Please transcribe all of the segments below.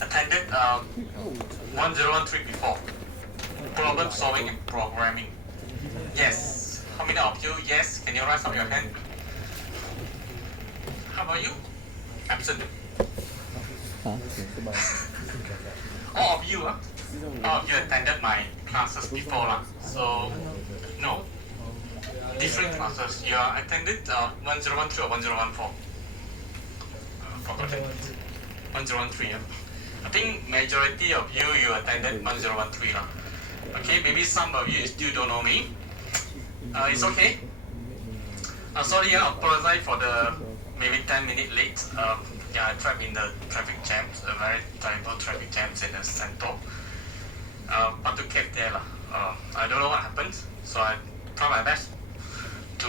attended 1013 before? Problem solving and programming. Yes. How many of you? Yes. Can you raise up your hand? How about you? Absent. All of you, all of you attended my classes before, so no. Different classes. You are attended 1013 or 1014? Forgotten. 1013. I think majority of you attended 1013. Okay, maybe some of you still don't know me. It's okay. Sorry, I apologize for the maybe 10-minute late. I trapped in the traffic jams, a very terrible traffic jams in the center. But to get there, I don't know what happened, so I try my best to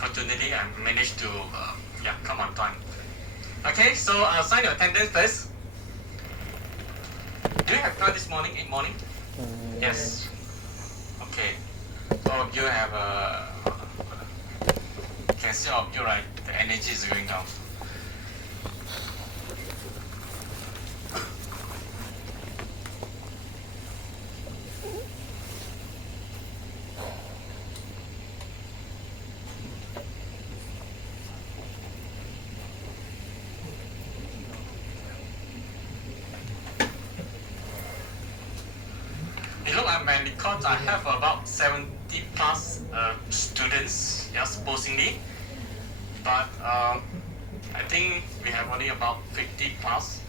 opportunity and managed to come on time. Okay, so sign your attendance first. Do you have class this morning? In morning? Yes. Okay. All of you have can see all of you, right? The energy is going down. Because I have about 70 plus students, supposedly, but I think we have only about 50 plus.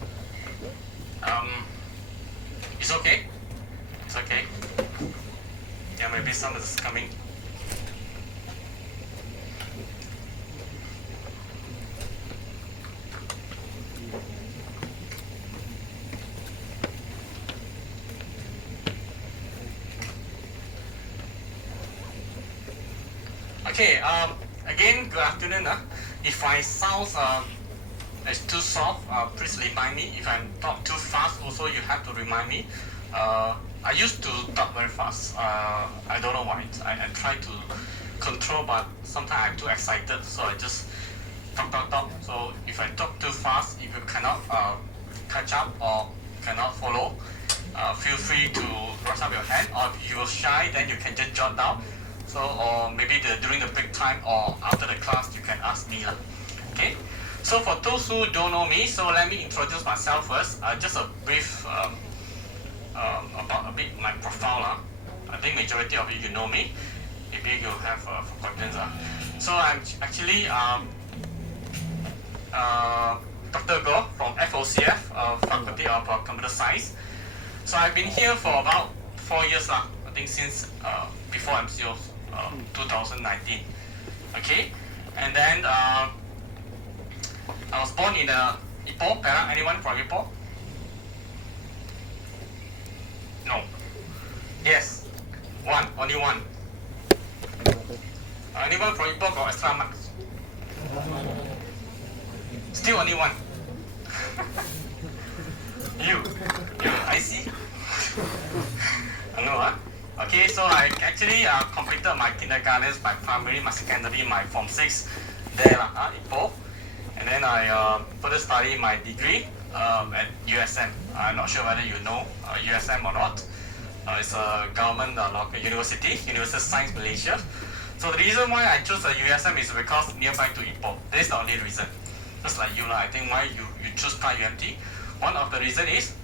It's okay. It's okay. Yeah, maybe some is coming. Okay, again, good afternoon. If I sound is too soft, please remind me. If I talk too fast, also you have to remind me. I used to talk very fast. I don't know why. I try to control, but sometimes I'm too excited, so I just talk. So if I talk too fast, if you cannot catch up or cannot follow, feel free to raise up your hand. Or if you're shy, then you can just jot down. So, or maybe during the break time or after the class, you can ask me. Okay? So for those who don't know me, so let me introduce myself first. Just a brief about a bit my profile. I think majority of you know me. Maybe you have forgotten. So I'm actually Dr. Goh from FOCF, Faculty of Computer Science. So I've been here for about 4 years. I think since before MCO. 2019. Okay, and then I was born in Ipoh. Anyone from Ipoh? No. Yes. One. Only one. Anyone from Ipoh got extra marks? Still only one. You. I see. No, Okay, so I actually completed my kindergarten, my primary, my secondary, my Form 6 there at Ipoh. And then I further studied my degree at USM. I'm not sure whether you know USM or not. It's a government local university, University of Science Malaysia. So the reason why I chose USM is because nearby to Ipoh. That's the only reason. Just like you, I think why you choose UMT. One of the reason is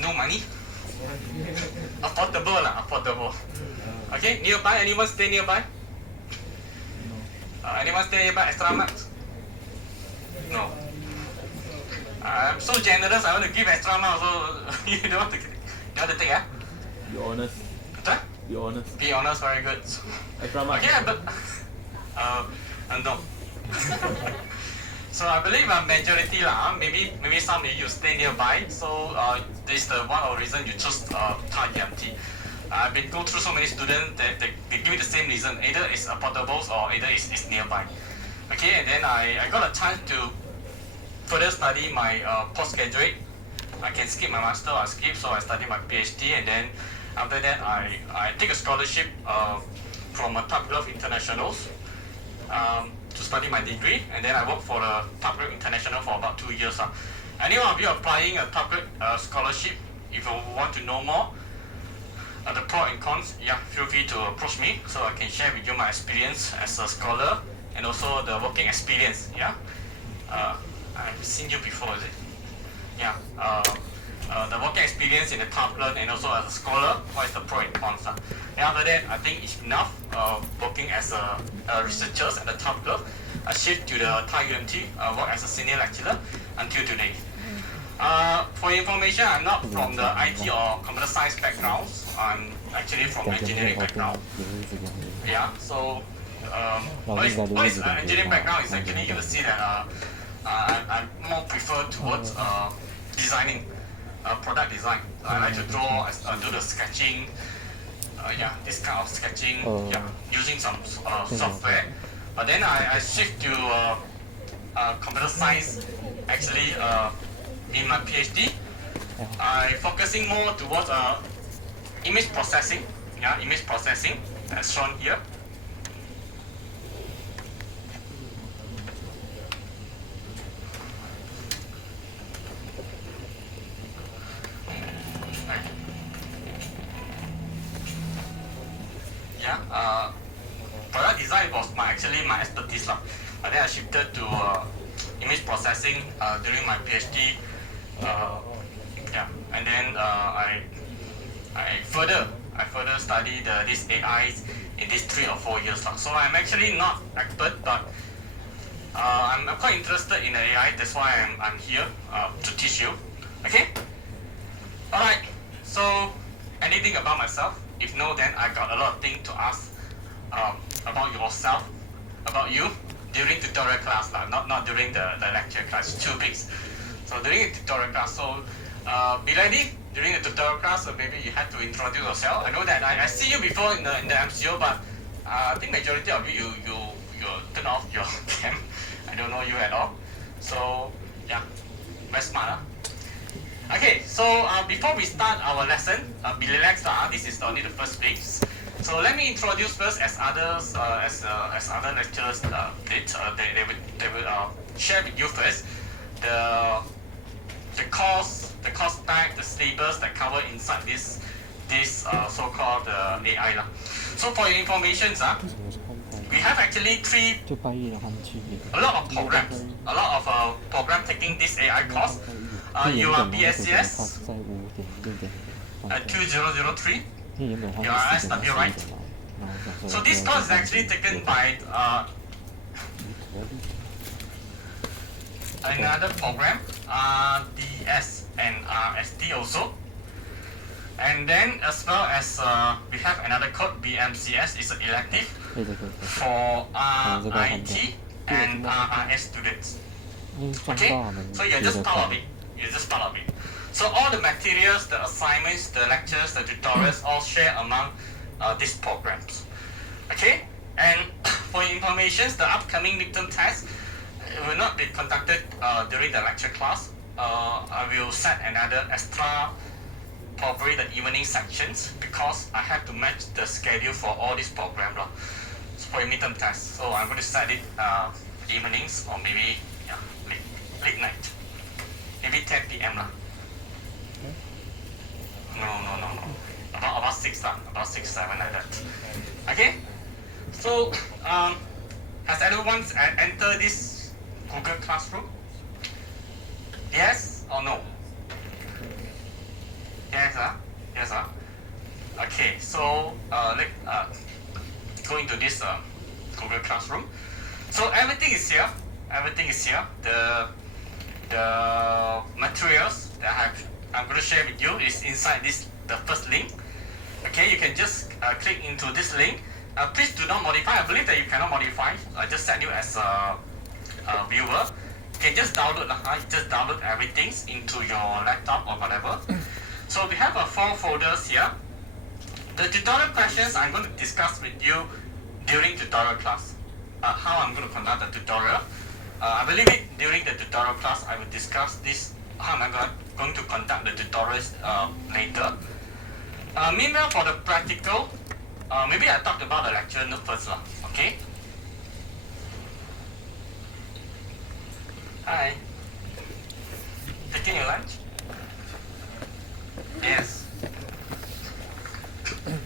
no money. Affordable. Okay, nearby, anyone stay nearby? Anyone stay nearby, extra marks? No. I'm so generous, I want to give extra marks, so you don't want to take, Be honest. Huh? Be honest. Be honest, very good. Extra marks. Okay, but no. So I believe a majority maybe some of you stay nearby. So this is the one of the reason you choose UMT. I've been go through so many students that they give me the same reason. Either it's affordable or either it's nearby. Okay, and then I got a chance to further study my postgraduate. I can skip my master, I skip, so I study my PhD, and then after that I take a scholarship from a Top Glove Internationals. to study my degree, and then I worked for the Top Grade International for about 2 years. Anyone of you applying a Top Grade scholarship, if you want to know more, the pro and cons, yeah, feel free to approach me so I can share with you my experience as a scholar and also the working experience. Yeah, I've seen you before, is it? Yeah. The working experience in the top learn and also as a scholar, what is the pro and cons? And after that, I think it's enough working as a researcher at the top level. I shift to the Thai UMT, work as a senior lecturer until today. For information, I'm not from the IT or computer science background. I'm actually from engineering background. Yeah, so what is engineering background is actually you will see that I'm more prefer towards designing, product design. I like to draw, do the sketching, yeah, this kind of sketching, yeah, using some software. But then I shift to computer science, actually in my PhD. I focusing more towards image processing, yeah, image processing as shown here. Yeah, product design was actually my expertise lah. But then I shifted to image processing during my PhD. Yeah, and then I further studied these AIs in these 3 or 4 years lah. So I'm actually not expert, but I'm quite interested in the AI. That's why I'm here to teach you. Okay. All right. So anything about myself? If no, then I got a lot of things to ask about yourself, about you during tutorial class, not during the lecture class. 2 weeks. So during the tutorial class, so be ready during the tutorial class. So maybe you had to introduce yourself. I know that I see you before in the MCO, but I think majority of you turn off your cam. I don't know you at all. So yeah, very smart. Okay, so before we start our lesson, be relaxed. This is only the first week. So let me introduce first, as others, as other lecturers did. They will share with you first the course type, the syllabus that cover inside this so-called AI lah. So for your information, we have actually a lot of programs taking this AI course. You are BSCS 2003. You are SW, right? So this course is actually taken by another program, DS and SD also. And then as well as we have another code, BMCS is an elective for IT and RS students. Okay, so you're just part of it. So all the materials, the assignments, the lectures, the tutorials, all share among these programs. Okay, and for your information, the upcoming midterm test will not be conducted during the lecture class. I will set another extra, probably the evening sections, because I have to match the schedule for all these programs for your midterm test. So I'm going to set it evenings or maybe late night. Maybe 10 p.m. No. About 6 about 6, 7 like that. Okay. So has anyone entered this Google Classroom? Yes or no? Yes, yes, Okay. So go into this Google Classroom. So everything is here. The materials that I'm going to share with you is inside the first link. Okay, you can just click into this link. Please do not modify. I believe that you cannot modify. I just set you as a viewer. You can just download. Just download everything into your laptop or whatever. So we have 4 folders here. The tutorial questions I'm going to discuss with you during tutorial class. How I'm going to conduct the tutorial. I believe during the tutorial class I will discuss this, how am I going to conduct the tutorials later. Meanwhile, for the practical, maybe I talked about the lecture note first, okay? Hi. Taking your lunch? Yes.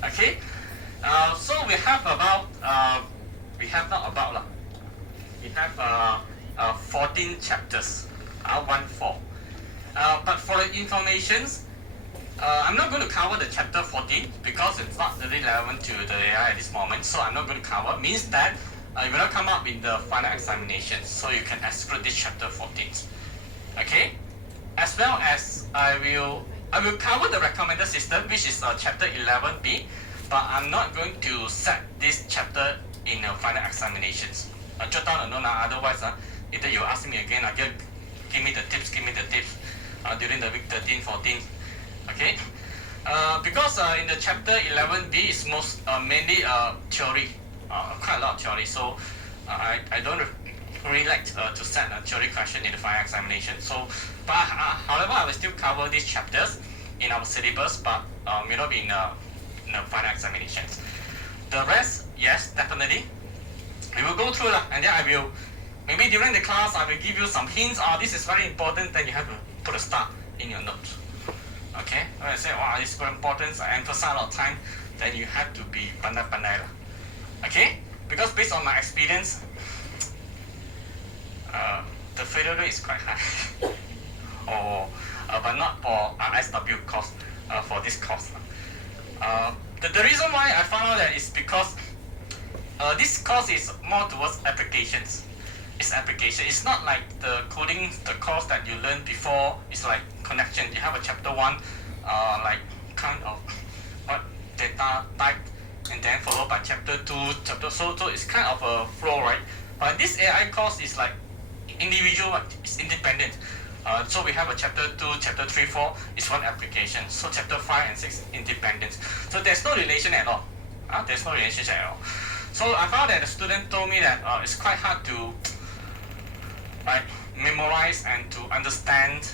Okay. So we have about we have not about lah. We have 14 chapters. 1-4. But for the informations, I'm not going to cover the chapter 14 because it's not really relevant to the AI at this moment. So I'm not going to cover. Means that it will not come up in the final examinations. So you can exclude this chapter 14. Okay. As well as I will cover the recommended system, which is chapter 11b, but I'm not going to set this chapter in the final examinations. Jot down a note, otherwise either you ask me again, give me the tips during the week 13, 14. Okay? Because in the chapter 11b is mainly theory, quite a lot of theory, so I don't really like to set a theory question in the final examination. So, but however, I will still cover these chapters in our syllabus, but may not be in the final examinations. The rest, yes, definitely. We will go through and then I will, maybe during the class, I will give you some hints. This is very important, then you have to put a star in your notes. Okay? When I say, wow, this is very important, I emphasize a lot of time, then you have to be pandai-pandai. Okay? Because based on my experience, the failure rate is quite high. But not for SW course, for this course. The reason why I found out that is because this course is more towards applications. It's application. It's not like the coding, the course that you learned before. It's like connection. You have a chapter 1, like kind of what data type, and then followed by chapter 2, so it's kind of a flow, right? But this AI course is like individual, it's independent. So we have a chapter 2, chapter 3, 4 is one application. So chapter 5 and 6 independent. So there's no relation at all. There's no relationship at all. So I found that the student told me that it's quite hard to memorize and to understand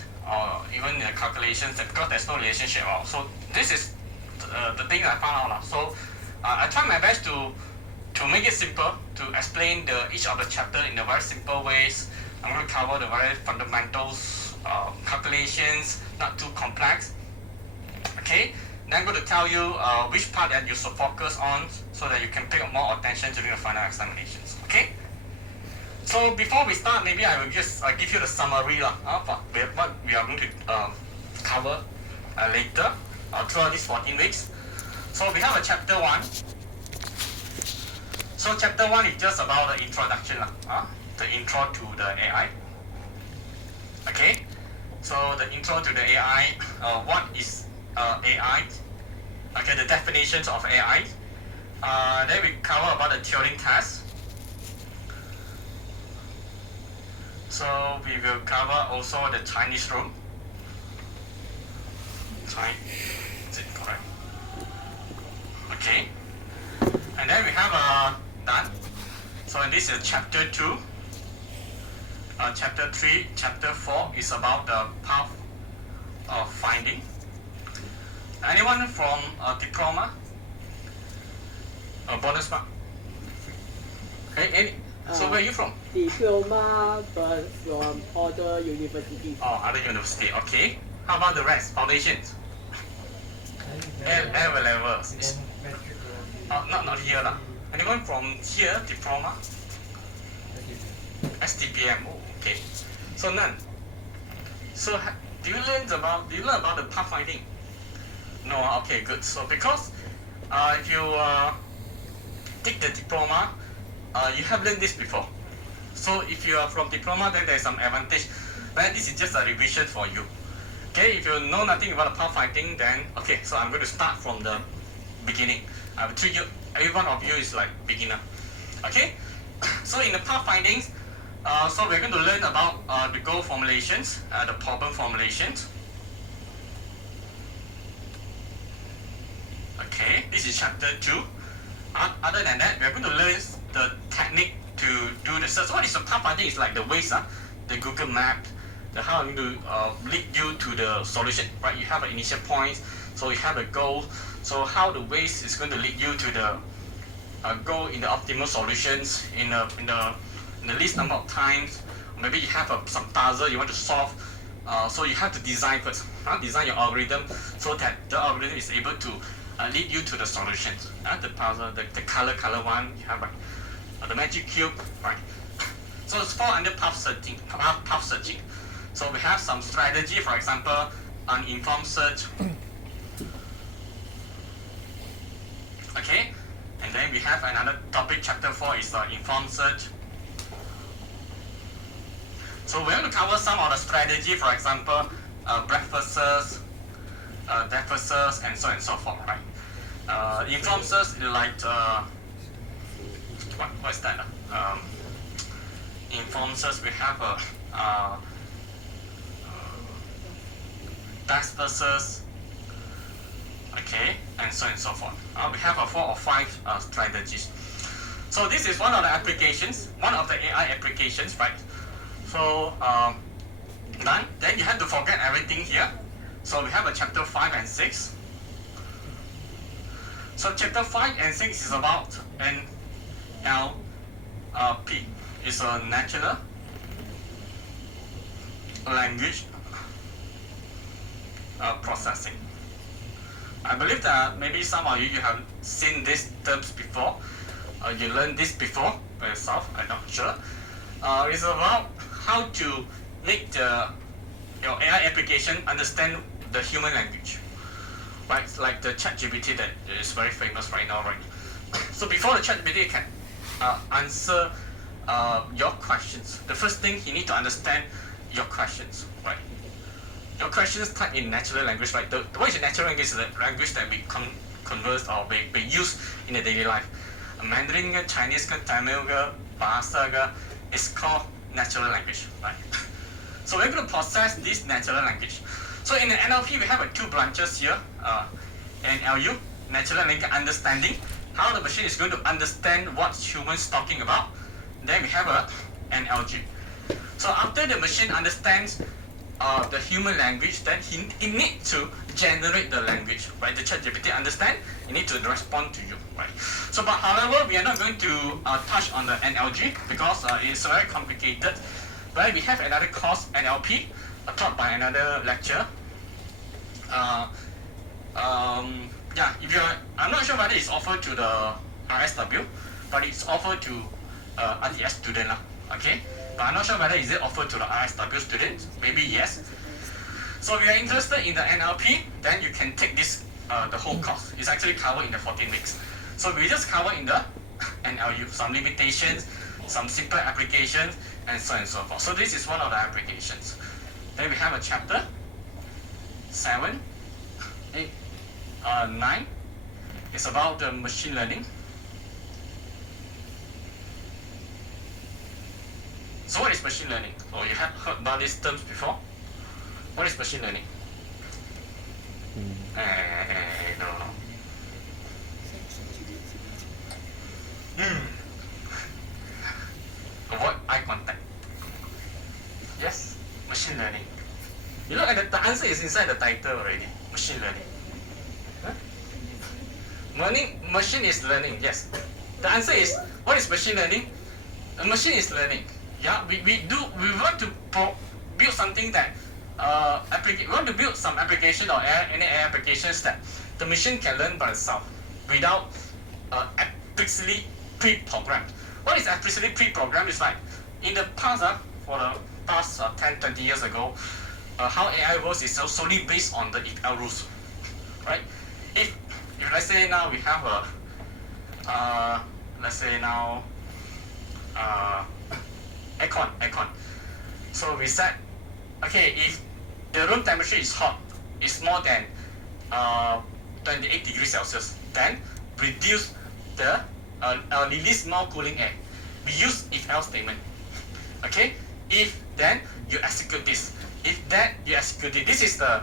even the calculations because there's no relationship at all. So this is the thing I found out. So I try my best to make it simple, to explain each of the chapter in a very simple ways. I'm going to cover the very fundamentals, calculations, not too complex. Okay, then I'm going to tell you which part that you should focus on so that you can pay more attention during the final examinations. Okay. So before we start, maybe I will just give you the summary of what we are going to cover later throughout these 14 weeks. So we have a chapter 1. So chapter 1 is just about the introduction, the intro to the AI. Okay, so the intro to the AI, what is AI? Okay, the definitions of AI. Then we cover about the Turing test. So we will cover also the Chinese room. Is it correct? Okay. And then we have done. So this is chapter 2. Chapter 3, chapter 4 is about the path of finding. Anyone from diploma? Bonus mark. Hey, so where are you from? Diploma, but from other universities. Other university. Okay. How about the rest? Foundations. Level levels. Not here lah. Anyone from here? Diploma? STPM. Okay. So none. So do you learn about the pathfinding? No. Okay, good. So because if you take the diploma, you have learned this before. So if you are from diploma, then there's some advantage. But this is just a revision for you. Okay, if you know nothing about the pathfinding, then okay. So I'm going to start from the beginning. I will treat you. Every one of you is like beginner. Okay. So in the pathfindings, so we're going to learn about the goal formulations, the problem formulations. Okay, this is chapter 2. Other than that, we're going to learn the technique to do the search. What is the pathfinding? It's like the ways, the Google map, the how you to lead you to the solution, right? You have an initial point, so you have a goal. So how the ways is going to lead you to the goal in the optimal solutions in the least number of times maybe you have some puzzle you want to solve. So you have to design first, design your algorithm so that the algorithm is able to lead you to the solutions. The puzzle, the color one, you have the magic cube, right? So it's fall under path searching. So we have some strategy, for example, uninformed search. Okay, and then we have another topic, chapter 4 is informed search. So we're going to cover some of the strategy, for example, breadth search, depth search, and so on and so forth, right? Informed search is like, what is that? Informed search, we have depth search, okay, and so on and so forth. We have 4 or 5 strategies. So this is one of the applications, one of the AI applications, right? So done. Then you have to forget everything here. So we have a chapter 5 and 6. So chapter 5 and 6 is about NLP. It's a natural language processing. I believe that maybe some of you have seen these terms before. You learned this before by yourself, I'm not sure. It's about how to make your AI application understand the human language. Right, it's like the ChatGPT that is very famous right now, right? So before the ChatGPT can answer your questions, the first thing you need to understand your questions, right? Your questions typed in natural language, right? What is natural language? Is the language that we converse or we use in the daily life. Mandarin, Chinese, Tamil, Bahasa, is called natural language, right? So we're going to process this natural language. So in the NLP, we have 2 branches here. NLU, natural language understanding, how the machine is going to understand what humans talking about. Then we have a NLG. So after the machine understands the human language, then it needs to generate the language, right? The ChatGPT understand, it needs to respond to you, right? So, but however, we are not going to touch on the NLG because it's very complicated. But we have another course, NLP, taught by another lecturer. Yeah, I'm not sure whether it's offered to the RSW, but it's offered to RTS student, okay? But I'm not sure whether is it offered to the RSW students. Maybe yes. So if you are interested in the NLP, then you can take this the whole course. It's actually covered in the 14 weeks. So we just cover in the NLU some limitations, some simple applications, and so on and so forth. So this is one of the applications. Then we have a chapter 7, 8, 9. It's about the machine learning. So what is machine learning? Oh, you have heard about these terms before? What is machine learning? No. Avoid eye contact. Yes, machine learning. You look at the answer is inside the title already. Machine learning. Huh? Machine is learning, yes. The answer is, what is machine learning? A machine is learning. Yeah, we want to build something that we want to build some application or any applications that the machine can learn by itself without explicitly pre-programmed. What is explicitly pre-programmed is like in the past, for the past 10-20 years ago, how AI works is solely based on the if-else rules, right? If let's say now we have aircon. So we said, okay, if the room temperature is hot, it's more than 28 degrees Celsius, then reduce the release more cooling air. We use if-else statement. Okay, if then you execute this. If then you execute it. This is the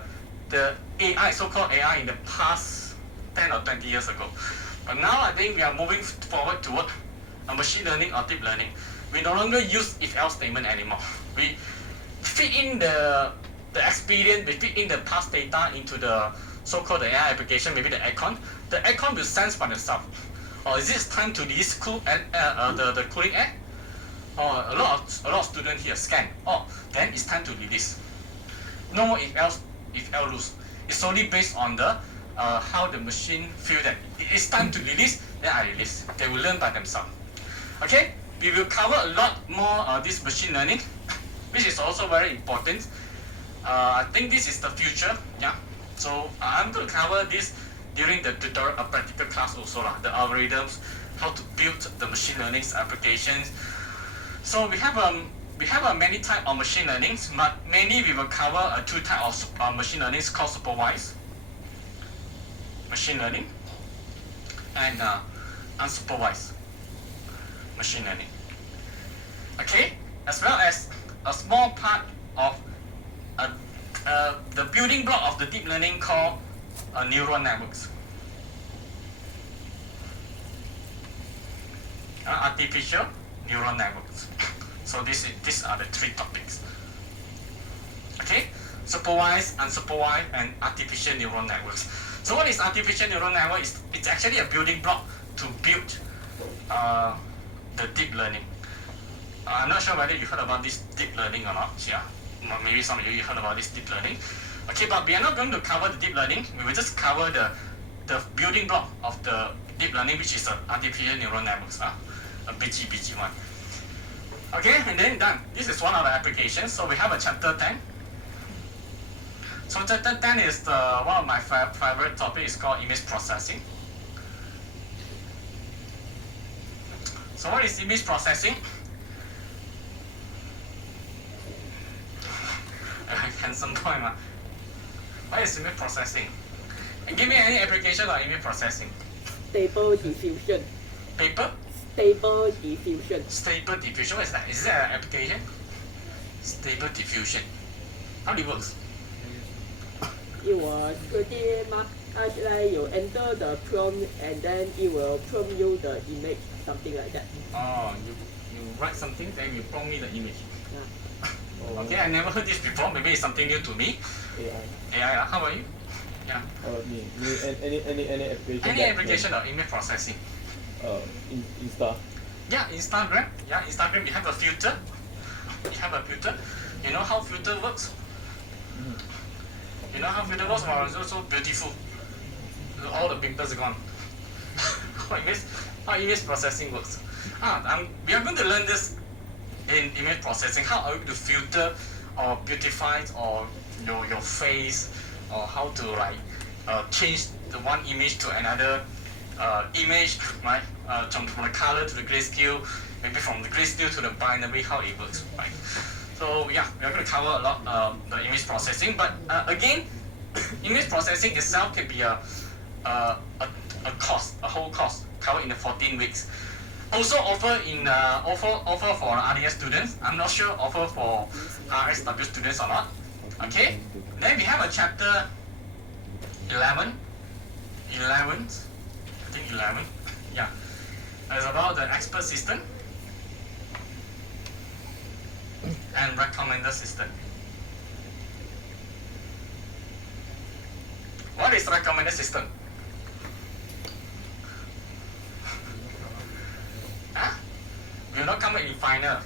AI, so-called AI in the past 10 or 20 years ago. But now I think we are moving forward toward machine learning or deep learning. We no longer use if-else statement anymore. We feed in the experience, we feed in the past data into the so-called AI application, maybe the aircon. The aircon will sense by itself. Or is it time to release the cooling air? or a lot of students here scan. Oh, then it's time to release. No more if else loose. It's only based on the how the machine feel that it's time to release, then I release. They will learn by themselves. Okay, we will cover a lot more this machine learning, which is also very important. I think this is the future. Yeah. So I'm going to cover this during the tutorial practical class also lah. The algorithms, how to build the machine learning applications. So we have many type of machine learning, but mainly we will cover two types of machine learning called supervised machine learning and unsupervised machine learning. Okay, as well as a small part of the building block of the deep learning called neural networks. Artificial neural networks. So these are the three topics. Okay, supervised, unsupervised, and artificial neural networks. So what is artificial neural network? It's actually a building block to build the deep learning. I'm not sure whether you heard about this deep learning or not. Yeah, maybe some of you heard about this deep learning. Okay, but we are not going to cover the deep learning. We will just cover the building block of the deep learning, which is artificial neural networks, a BG one. Okay, and then done. This is one of the applications. So we have a chapter 10. So chapter 10 is one of my favorite topics. It's called image processing. So what is image processing? Handsome boy, man. What is image processing? Give me any application of image processing. Stable diffusion. Paper? Stable diffusion. Stable diffusion. What is that? Is that an application? Stable diffusion. How do it works? It was pretty much like you enter the prompt and then it will prompt you the image, something like that. Oh, you write something, then you prompt me the image. Yeah. Okay, I never heard this before. Maybe it's something new to me. AI. How about you? Yeah. Me. Any application. Any application of image processing? Insta. Yeah, Instagram. Yeah, Instagram. We have a filter. You know how filter works? You know how filter works? Wow, it's so beautiful. All the pimples are gone. How image processing works? We are going to learn this in image processing. How are you to filter or beautify or your face, or how to change the one image to another image, right? From the color to the grayscale, maybe from the grayscale to the binary, how it works, right? So yeah, we are going to cover a lot the image processing. But again, image processing itself can be a whole course covered in the 14 weeks. Also offer for RDS students. I'm not sure offer for RSW students or not. Okay. Then we have a chapter 11. I think 11. Yeah. It's about the expert system and recommender system. What is recommender system? Will not come in final.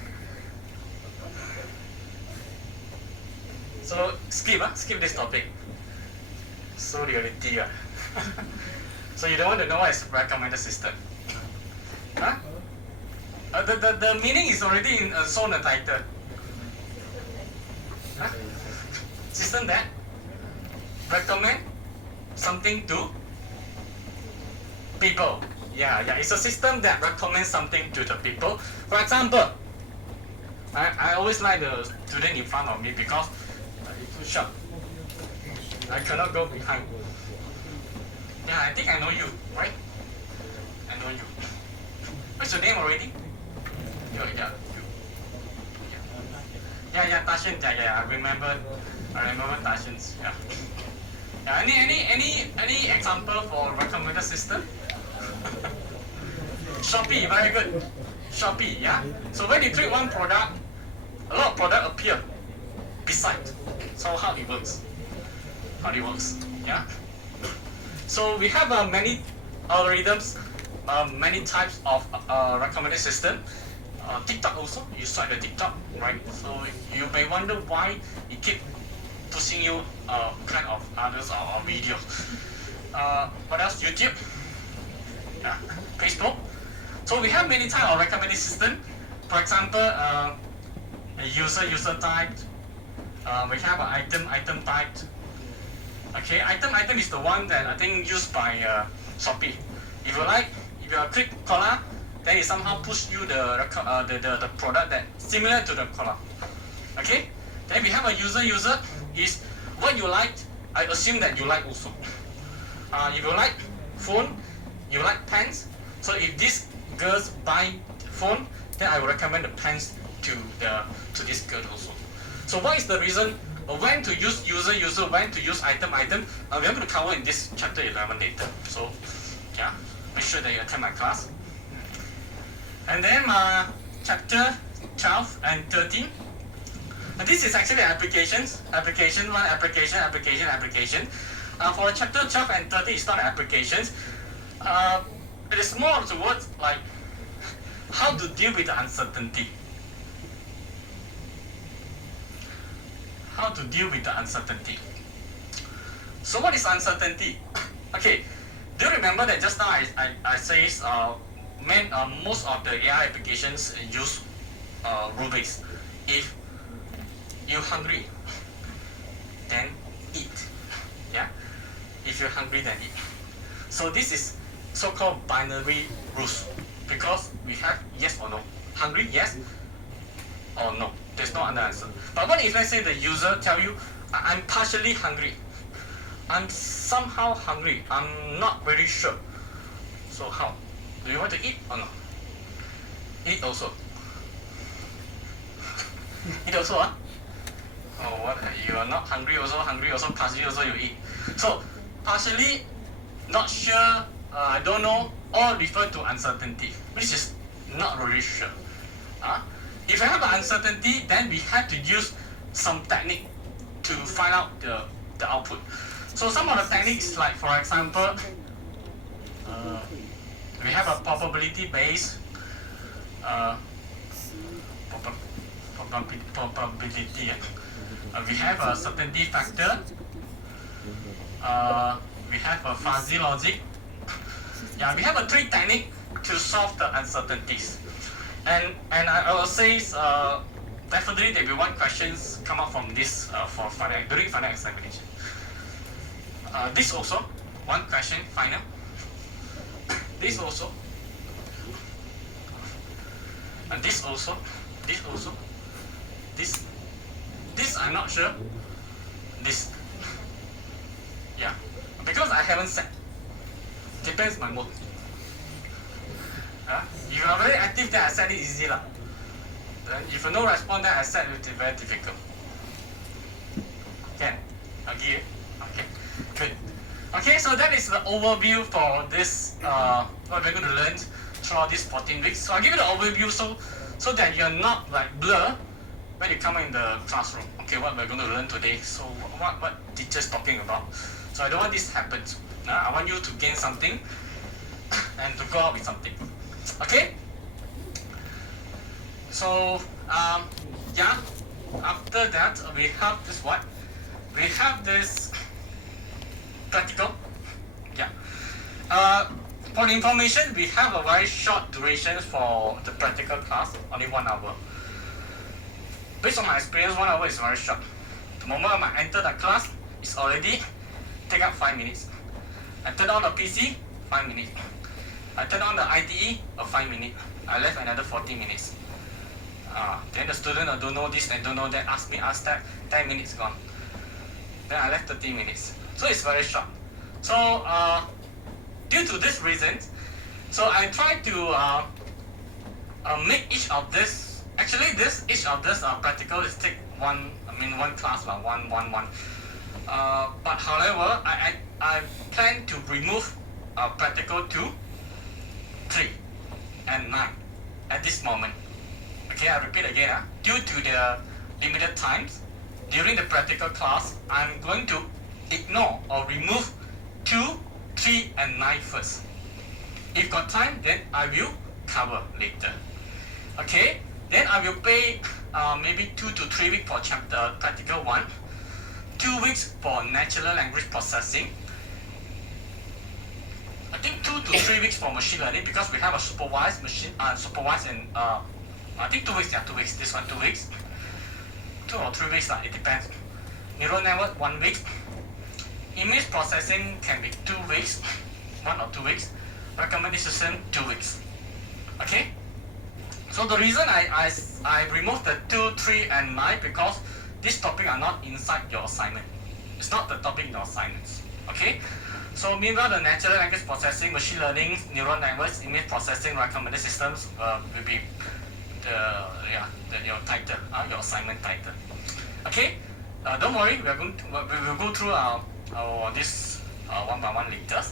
So skip this topic. So reality. So you don't want to know what is recommender system. Huh? The meaning is already in shown the title. Huh? System that recommend something to people. Yeah, it's a system that recommends something to the people. For example, I always like the student in front of me because it's too sharp. I cannot go behind. Yeah, I think I know you, right? I know you. What's your name already? Yeah, Tashin. Yeah, I remember Tashin's. Yeah. Any example for recommender system? Shopee, very good. Shopee, yeah. So when you click one product, a lot of product appear beside. So how it works? Yeah. So we have many algorithms, many types of recommender system. TikTok also, you swipe the TikTok, right? So you may wonder why it keep pushing you kind of others or videos. What else? YouTube, yeah, Facebook. So we have many type of recommendation system. For example, a user type. We have an item type. Okay, item is the one that I think used by Shopee. If you click collar, then it somehow push you the product that similar to the collar. Okay, then we have a user is what you like. I assume that you like also. If you like phone, you like pens. So if this girls buy phone, then I will recommend the pens to this girl also. So what is the reason? When to use user, when to use item. We're going to cover in this chapter 11 later. So yeah, make sure that you attend my class. And then chapter 12 and 13. This is actually applications. Application 1, application. For chapter 12 and 13, it's not applications. It is more towards like how to deal with the uncertainty. How to deal with the uncertainty. So what is uncertainty? Okay, do you remember that just now I says most of the AI applications use rubrics. If you're hungry, then eat. Yeah. If you're hungry, then eat. So this is so-called binary rules because we have yes or no. Hungry, yes or no. There's no other answer. But what if let's say the user tell you, I'm partially hungry. I'm somehow hungry. I'm not very sure. So how? Do you want to eat or not? Eat also. Eat also, huh? Oh, what? You are not hungry also, partially also you eat. So, partially, not sure, I don't know, all refer to uncertainty, which is not really sure. If you have an uncertainty, then we have to use some technique to find out the output. So some of the techniques, like for example, we have a probability based probability. We have a certainty factor. We have a fuzzy logic. Yeah, we have a 3 technique to solve the uncertainties. And I will say definitely there will be 1 questions come up from this during final examination. This also 1 question final. This also. And this also. This I'm not sure. This. Yeah. Because I haven't set. Depends my mood. If you are very active, then I set it easy lah. Then if you no response, then I set it very difficult. Can? Okay. Okay. Good. Okay, so that is the overview for this what we're going to learn throughout these 14 weeks. So I'll give you the overview so that you're not like blur when you come in the classroom. Okay, what we're going to learn today. So what teacher's talking about. So I don't want this to happen. I want you to gain something and to go out with something. Okay? So yeah, after that we have this what? We have this practical. Yeah. For the information, we have a very short duration for the practical class, only 1 hour. Based on my experience, 1 hour is very short. The moment I enter the class, it's already take up 5 minutes. I turn on the PC, 5 minutes. I turn on the IDE, 5 minutes. I left another 40 minutes. Then the student don't know this and don't know that, ask that, 10 minutes gone. Then I left 30 minutes. So it's very short. So due to this reason, so I try to make each of this. Actually, each of this practical is take one class, one. But however, I plan to remove practical 2, 3, and 9 at this moment. Okay, I repeat again. Due to the limited times, during the practical class, I'm going to ignore or remove 2, 3, and 9 first. If got time, then I will cover later. Okay, then I will pay maybe 2 to 3 weeks for chapter practical 1, 2 weeks for natural language processing. I think 2 to 3 weeks for machine learning because we have a supervised machine, supervised and I think 2 weeks. Yeah, 2 weeks. This one 2 weeks, 2 or 3 weeks. It depends. Neural network 1 week. Image processing can be 2 weeks, 1 or 2 weeks. Recommended system 2 weeks. Okay. So the reason I removed the 2, 3, and 9 because these topics are not inside your assignment. It's not the topic in your assignments. Okay. So meanwhile, the natural language processing, machine learning, neural networks, image processing, recommended systems will be your title, your assignment title. Okay. Don't worry, we will go through this one by one later.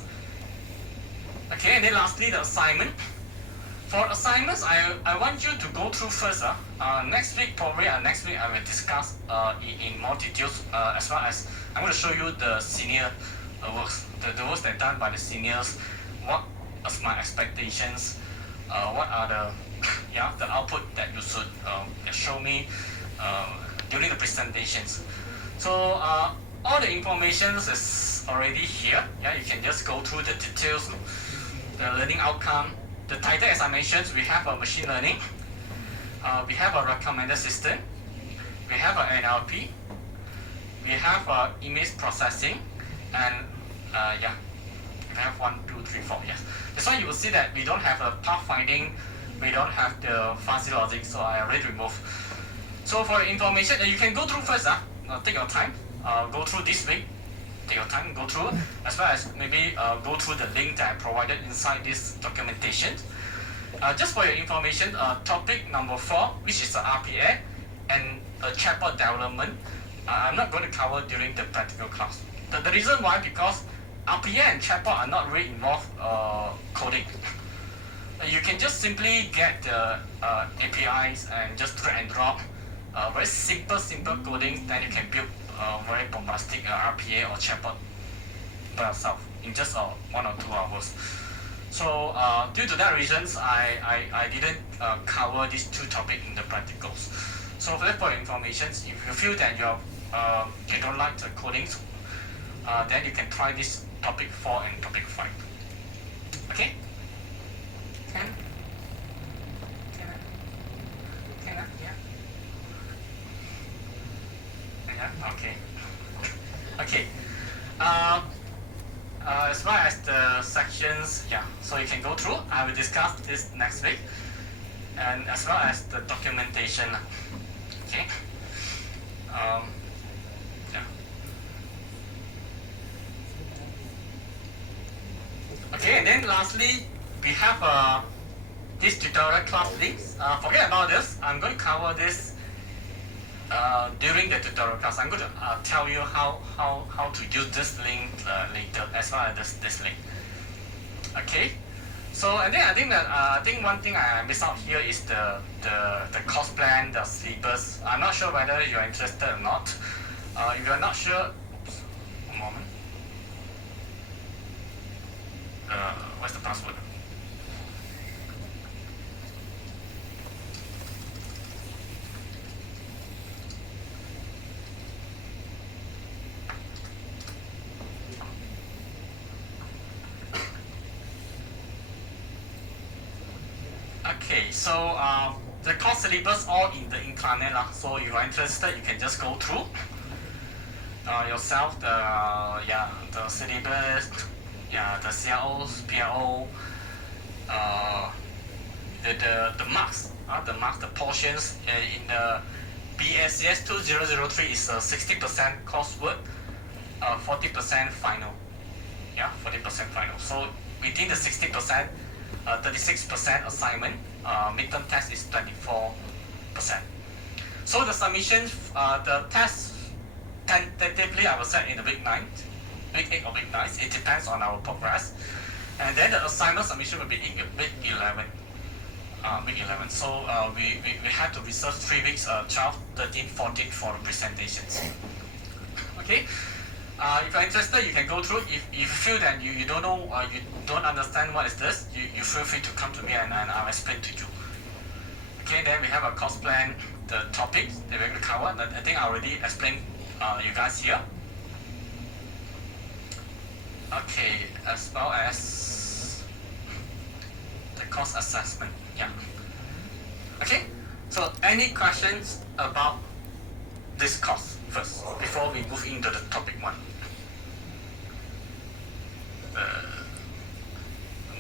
Okay, and then lastly, the assignment. For assignments, I want you to go through first. Next week, probably next week, I will discuss in more details as well as I'm going to show you the senior works, the works that are done by the seniors. What is my expectations? What are the output that you should show me during the presentations? So all the information is already here. Yeah, you can just go through the details, the learning outcome. The title, as I mentioned, we have a machine learning, we have a recommender system, we have an NLP, we have image processing, and we have 1, 2, 3, 4. Yes. That's why you will see that we don't have a pathfinding, we don't have the fuzzy logic, so I already removed. So for information, you can go through first. Take your time. Go through this week. Take your time, go through, as well as maybe go through the link that I provided inside this documentation. Just for your information, topic number 4, which is the RPA and chatbot development, I'm not going to cover during the practical class. The reason why, because RPA and chatbot are not really involved coding. You can just simply get the APIs and just drag and drop very simple coding, then you can build very bombastic RPA or chatbot by yourself in just 1 or 2 hours. So due to that reasons, I didn't cover these 2 topics in the practicals. So for your information, if you feel that you don't like the coding, then you can try this topic 4 and topic 5. Okay? Can I? Yeah. Yeah. Okay. Okay. As far as the sections, so you can go through. I will discuss this next week, and as well as the documentation. Okay. Okay, and then lastly, we have this tutorial class links. Forget about this. I'm going to cover this during the tutorial class. I'm going to tell you how to use this link later, as well as this link. Okay. So and then I think one thing I missed out here is the course plan, the syllabus. I'm not sure whether you're interested or not. If you're not sure, oops, one moment. What's the password? Okay, so the course syllabus all in the intranet lah. So if you're interested, you can just go through yourself the syllabus, the CROs, PRO, the marks, the portions in the BSCS 2003 is 60% coursework, 40% final. 40% final. So within the 60%. 36% assignment, midterm test is 24%. So the submission, the test tentatively I will set in the week 8 or week 9. It depends on our progress. And then the assignment submission will be in week 11. So we have to reserve 3 weeks, 12, 13, 14 for the presentations. Okay. If you're interested, you can go through. If you feel that you don't know, you don't understand what is this, you feel free to come to me and I'll explain to you. Okay, then we have a course plan, the topics that we're going to cover. I think I already explained you guys here. Okay, as well as the course assessment. Yeah. Okay, so any questions about this course first before we move into the topic one?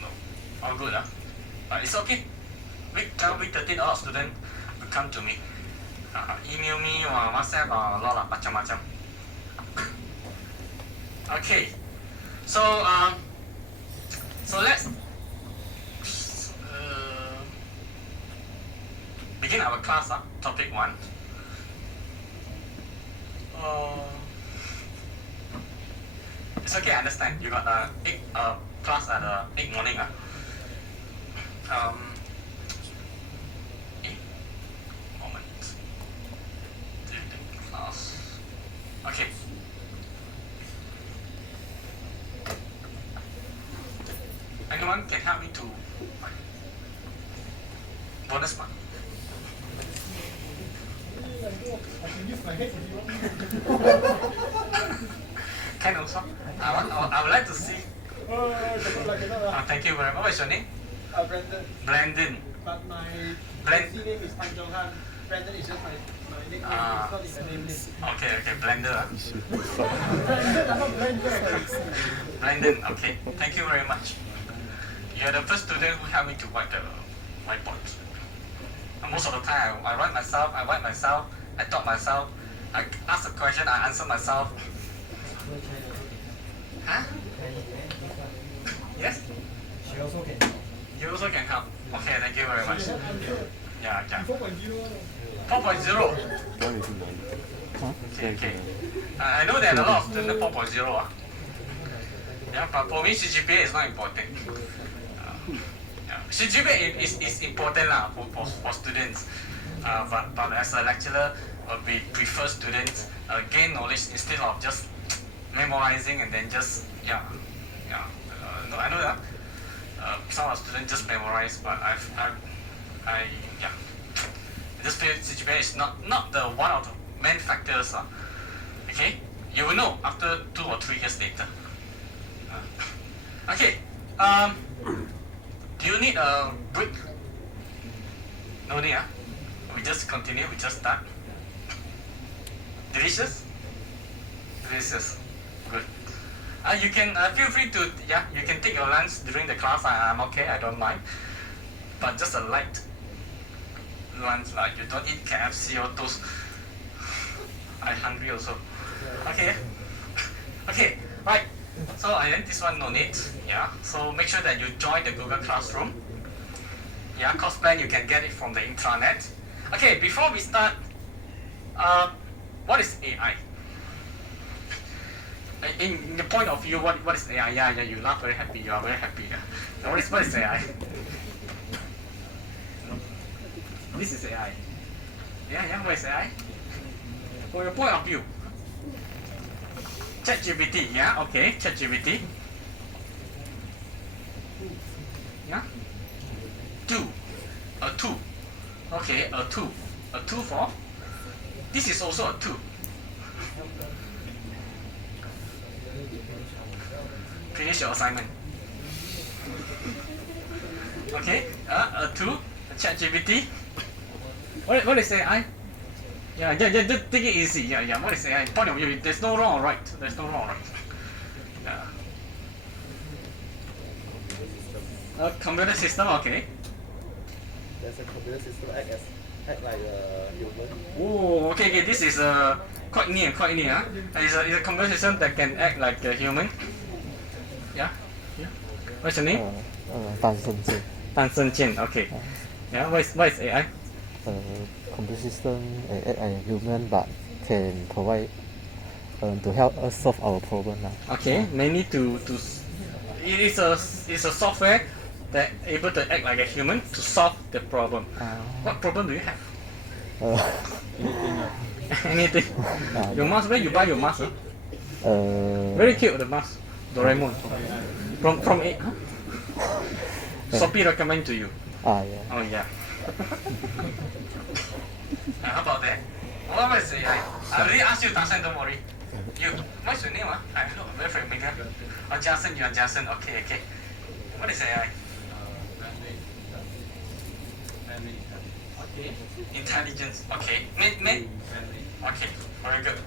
No, all good, huh? But it's okay. Week 13, a lot of students will come to me, email me or WhatsApp or a lot of macam-macam. Okay, so let's begin our class. Topic one. It's okay, I understand. You got class at 8 morning. Moment. Class. Okay. Anyone can help me to bonus mark? Can also. I would like to see. Thank you very much. What is your name? Brandon. Brandon. But my Brand- name is Tan Jong Han. Brandon is just my nickname. Ah. It's not in the name list. Okay, blender. Brandon, I'm not Brandon. Brandon, okay. Thank you very much. You're the first student who helped me to write the whiteboard. And most of the time, I write myself, I talk myself, I ask a question, I answer myself. Huh? Yes? She also can. You also can help. Okay, thank you very much. Yeah. 4.0. 4.0. Okay. I know that a lot of students 4.0. Yeah, but for me, CGPA is not important. CGPA is important for students. But as a lecturer, we prefer students gain knowledge instead of just memorizing and then just no, I know that some of students just memorize, but I just feel CGPA is not the one of the main factors. Okay, you will know after 2 or 3 years later. Okay, do you need a break? No need. We just continue. We just start. Delicious. Good. You can feel free to you can take your lunch during the class. I'm okay. I don't mind. But just a light lunch, like you don't eat KFC or those. I'm hungry also. Okay. Okay. Right. So then this one no need. Yeah. So make sure that you join the Google Classroom. Yeah. Course plan you can get it from the intranet. Okay. Before we start, what is AI? In the point of view, what is AI? Yeah, you laugh very happy. You are very happy. Yeah. What is AI? This is AI. Yeah. What is AI? From your point of view. ChatGPT. Yeah. Okay. ChatGPT. Yeah. A tool. Okay. A tool. A tool for. This is also a tool. Finish your assignment. Okay, a tool, ChatGPT. What is AI? Yeah, just take it easy. Yeah. What is AI? Point of view, there's no wrong or right. There's no wrong or right. Yeah. A computer system, okay. There's a computer system act like a human. Oh, okay. This is quite near. It's a computer system that can act like a human. Yeah. What's your name? 单身健. Okay. Yeah. What is AI? Computer system act like a human but can provide to help us solve our problem. Okay. Mainly it is a software that able to act like a human to solve the problem. What problem do you have? Anything. Your mask, where you buy your mask? Very cute, the mask. Doraemon. From Shopee recommend to you. Yeah. Oh yeah. How about that? What is AI? I already asked you, Tarzan, don't worry. You, what's your name? I look very familiar. Oh, Jason, you are Jason. Okay, okay. What is AI? Okay. Intelligence. Okay. Mate. Okay. Very good.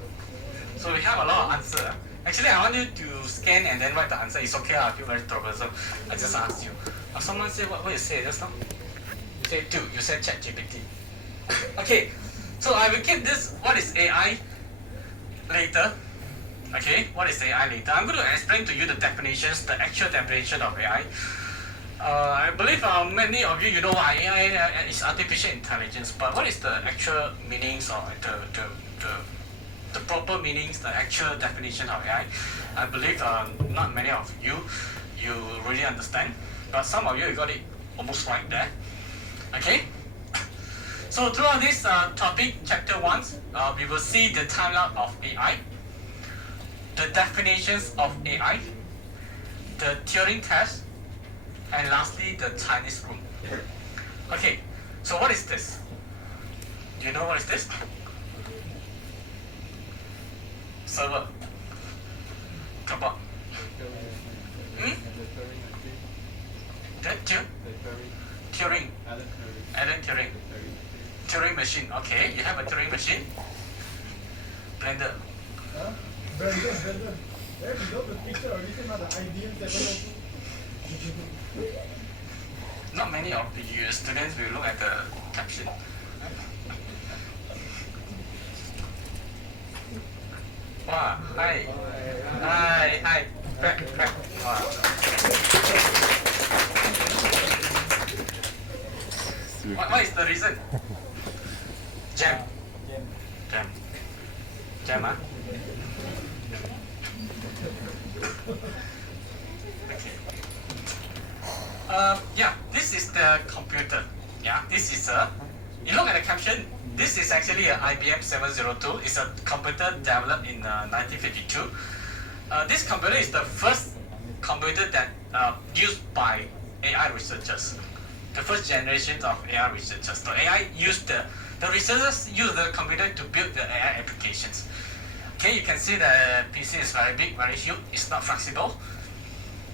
So we have a lot of answer. Actually, I want you to scan and then write the answer. It's okay. I feel very troublesome. I just asked you. Someone say what you say just now? You say do. You said ChatGPT. Okay. So I will keep this. What is AI later? Okay. What is AI later? I'm going to explain to you the definitions, the actual definition of AI. I believe many of you know what AI is artificial intelligence, but what is the actual meanings or the proper meanings, the actual definition of AI? I believe not many of you really understand, but some of you got it almost right there. Okay. So throughout this topic, chapter 1, we will see the timeline of AI, the definitions of AI, the Turing test, and lastly, the Chinese room. Okay, so what is this? Do you know what is this? Server. Come on. That Turing. Alan Turing. Turing machine. Okay, you have a Turing machine. Blender. Brandon. There we go, the picture already came out the IBM 702. Not many of the students will look at the caption. Wow, hi. Hi. Crack. Wow. What is the reason? Jam, huh? Okay. Yeah, this is the computer. Yeah, this is you look at the caption. This is actually an IBM 702. It's a computer developed in 1952. This computer is the first computer that used by AI researchers. The first generation of AI researchers. So AI used the researchers use the computer to build the AI applications. Okay, you can see the PC is very big, very huge. It's not flexible.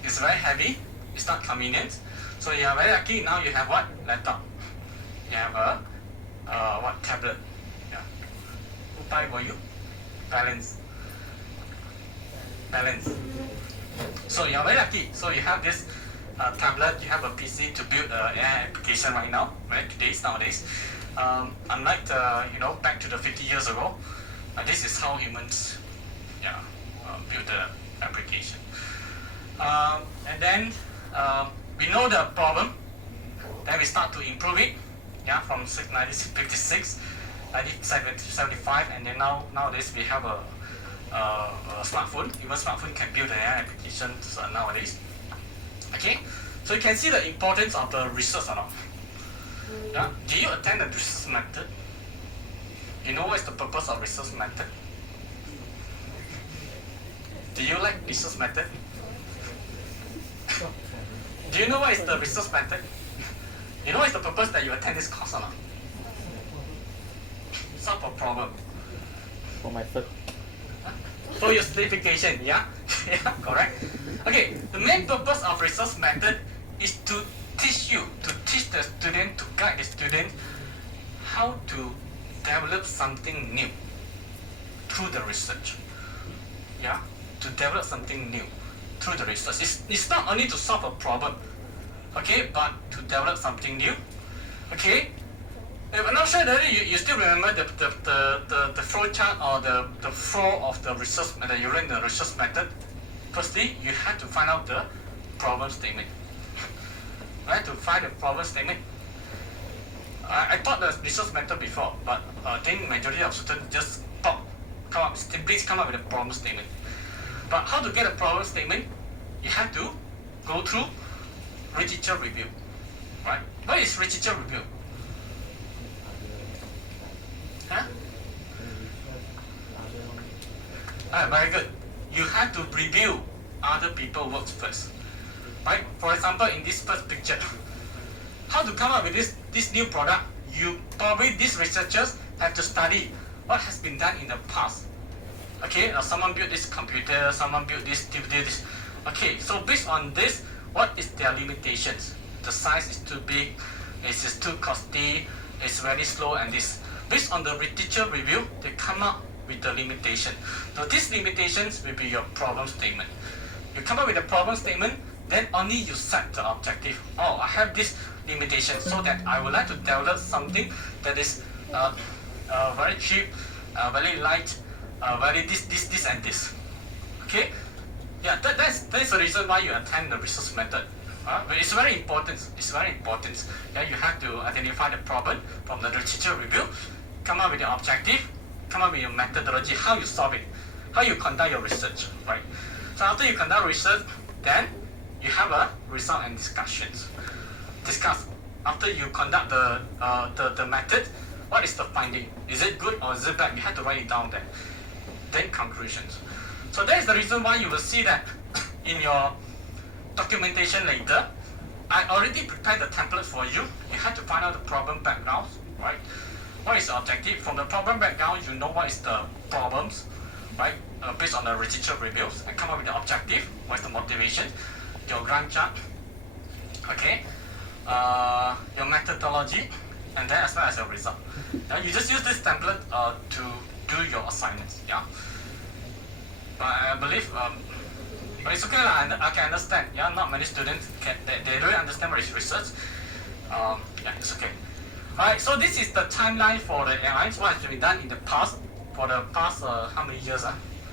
It's very heavy. It's not convenient. So you are very lucky. Now you have what? Laptop. You have a what? Tablet. Yeah. Who buy for you? Balance. So you are very lucky. So you have this tablet. You have a PC to build an AI application right now. Right? Nowadays. Unlike back to the 50 years ago, this is how humans, build the application. And then we know the problem. Then we start to improve it. Yeah, from 1956, 1975, and then nowadays we have a smartphone. Even smartphone can build an AI application nowadays. Okay, so you can see the importance of the research or not. Yeah, do you attend the research method? You know what is the purpose of research method? Do you like research method? Do you know what is the research method? You know what is the purpose that you attend this course or not? Solve a problem. For my cert. For your certification, yeah? Yeah, correct. Okay, the main purpose of research method is to teach the student, to guide the student how to develop something new through the research. Yeah, to develop something new through the research. It's not only to solve a problem, okay, but to develop something new. Okay, I'm not sure that you still remember the flow chart or the flow of the research method. You learn the research method. Firstly, you have to find out the problem statement. Right, to find the problem statement. I taught the research method before, but I think majority of students just simply come up with a problem statement. But how to get a problem statement? You have to go through literature review. Right? What is literature review? Huh? Very good. You have to review other people's works first. Right? For example, in this first picture, how to come up with this this new product, these researchers have to study what has been done in the past. Okay, someone built this computer, someone built this. Okay, so based on this, what is their limitations? The size is too big, it is too costly, it's very slow, and this. Based on the teacher review, they come up with the limitation. So these limitations will be your problem statement. You come up with a problem statement, then only you set the objective. Oh, I have this limitation, so that I would like to develop something that is very cheap, very light, very this and this. Okay? Yeah, that's the reason why you attend the research method. But it's very important. It's very important. Yeah, you have to identify the problem from the literature review, come up with the objective, come up with your methodology, how you solve it, how you conduct your research, right? So after you conduct research, then you have a result and discussions. Discuss after you conduct the method, what is the finding? Is it good or is it bad? You have to write it down there. Then conclusions. So that is the reason why you will see that in your documentation later, I already prepared the template for you. You have to find out the problem background, right? What is the objective? From the problem background, you know what is the problems, right? Based on the literature reviews, and come up with the objective. What is the motivation? Your Gantt chart, okay? Your methodology, and then as well as your result. You just use this template to do your assignments. Yeah. But I believe, but it's okay lah. I can understand. Yeah, not many students they really understand what is research. Yeah, it's okay. Alright, so this is the timeline for the airlines. What has been done in the past for the past how many years?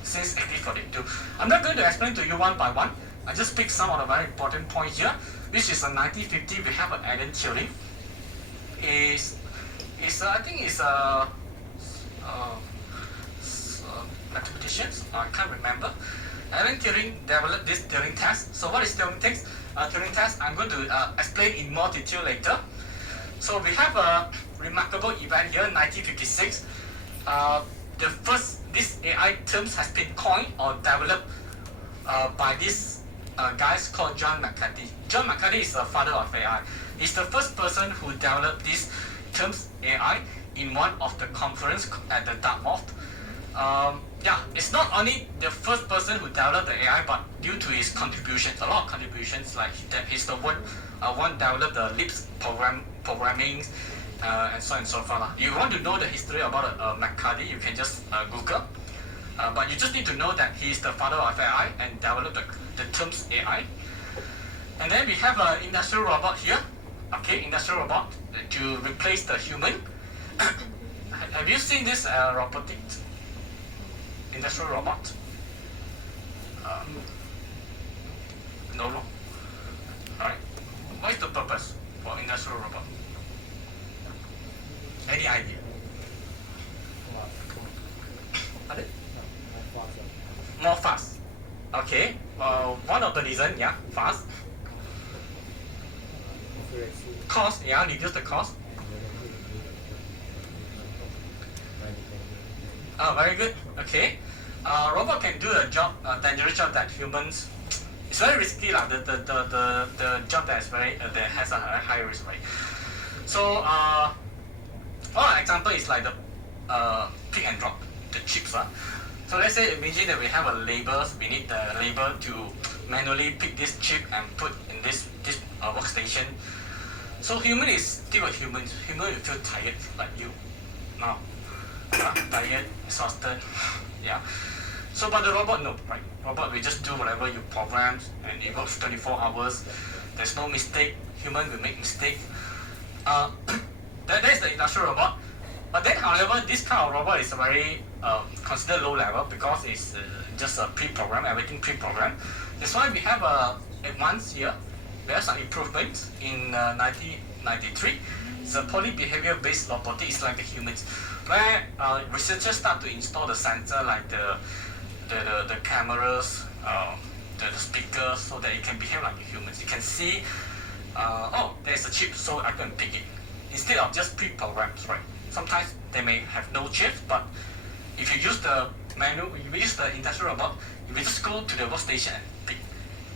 Since 1842. I'm not going to explain to you one by one. I just pick some of the very important points here. Which is in 1950 we have an Allen theory. I think it's mathematicians. I can't remember. Allen Turing developed this Turing test. So what is Turing test? Turing test I'm going to explain in more detail later. So we have a remarkable event here, 1956. This AI terms has been coined or developed by this guys called John McCarthy. John McCarthy is the father of AI. He's the first person who developed these terms AI in one of the conference at the Dartmouth. Yeah, it's not only the first person who developed the AI, but due to his contributions, a lot of contributions, like he's the one developed the LIPS programming, and so on and so forth. If you want to know the history about McCarthy, you can just Google. But you just need to know that he is the father of AI and developed the terms AI. And then we have an industrial robot here. Okay, industrial robot to replace the human. Have you seen this robotic industrial robot? No. Alright. What is the purpose for industrial robot? Any idea? Pardon? More fast. Okay. One of the reasons, yeah, fast. Cost, yeah, reduce the cost. Very good. Okay. Robot can do a job, dangerous job that humans. It's very risky lah. The job that is that has a high risk, right? So one example is like the pick and drop, the chips. So let's say imagine that we have a label. We need the label to manually pick this chip and put in this workstation. So human is still a human. Human will feel tired like you now. Tired, exhausted. Yeah. So but the robot no, right? Robot will just do whatever you program and it works 24 hours. There's no mistake. Human will make mistake. That is the industrial robot. But then, however, this kind of robot is very considered low level because it's just a pre-program, everything pre-programmed. That's why we have advanced here. We have some improvements in 1993. It's a poly-behavior-based robotic. It's like the humans, where researchers start to install the sensor like the cameras, the speakers, so that it can behave like humans. You can see, oh, there's a chip, so I can pick it instead of just pre-programs, right? Sometimes they may have no chips, but if you use the manual, if you use the industrial robot, you will just go to the workstation and pick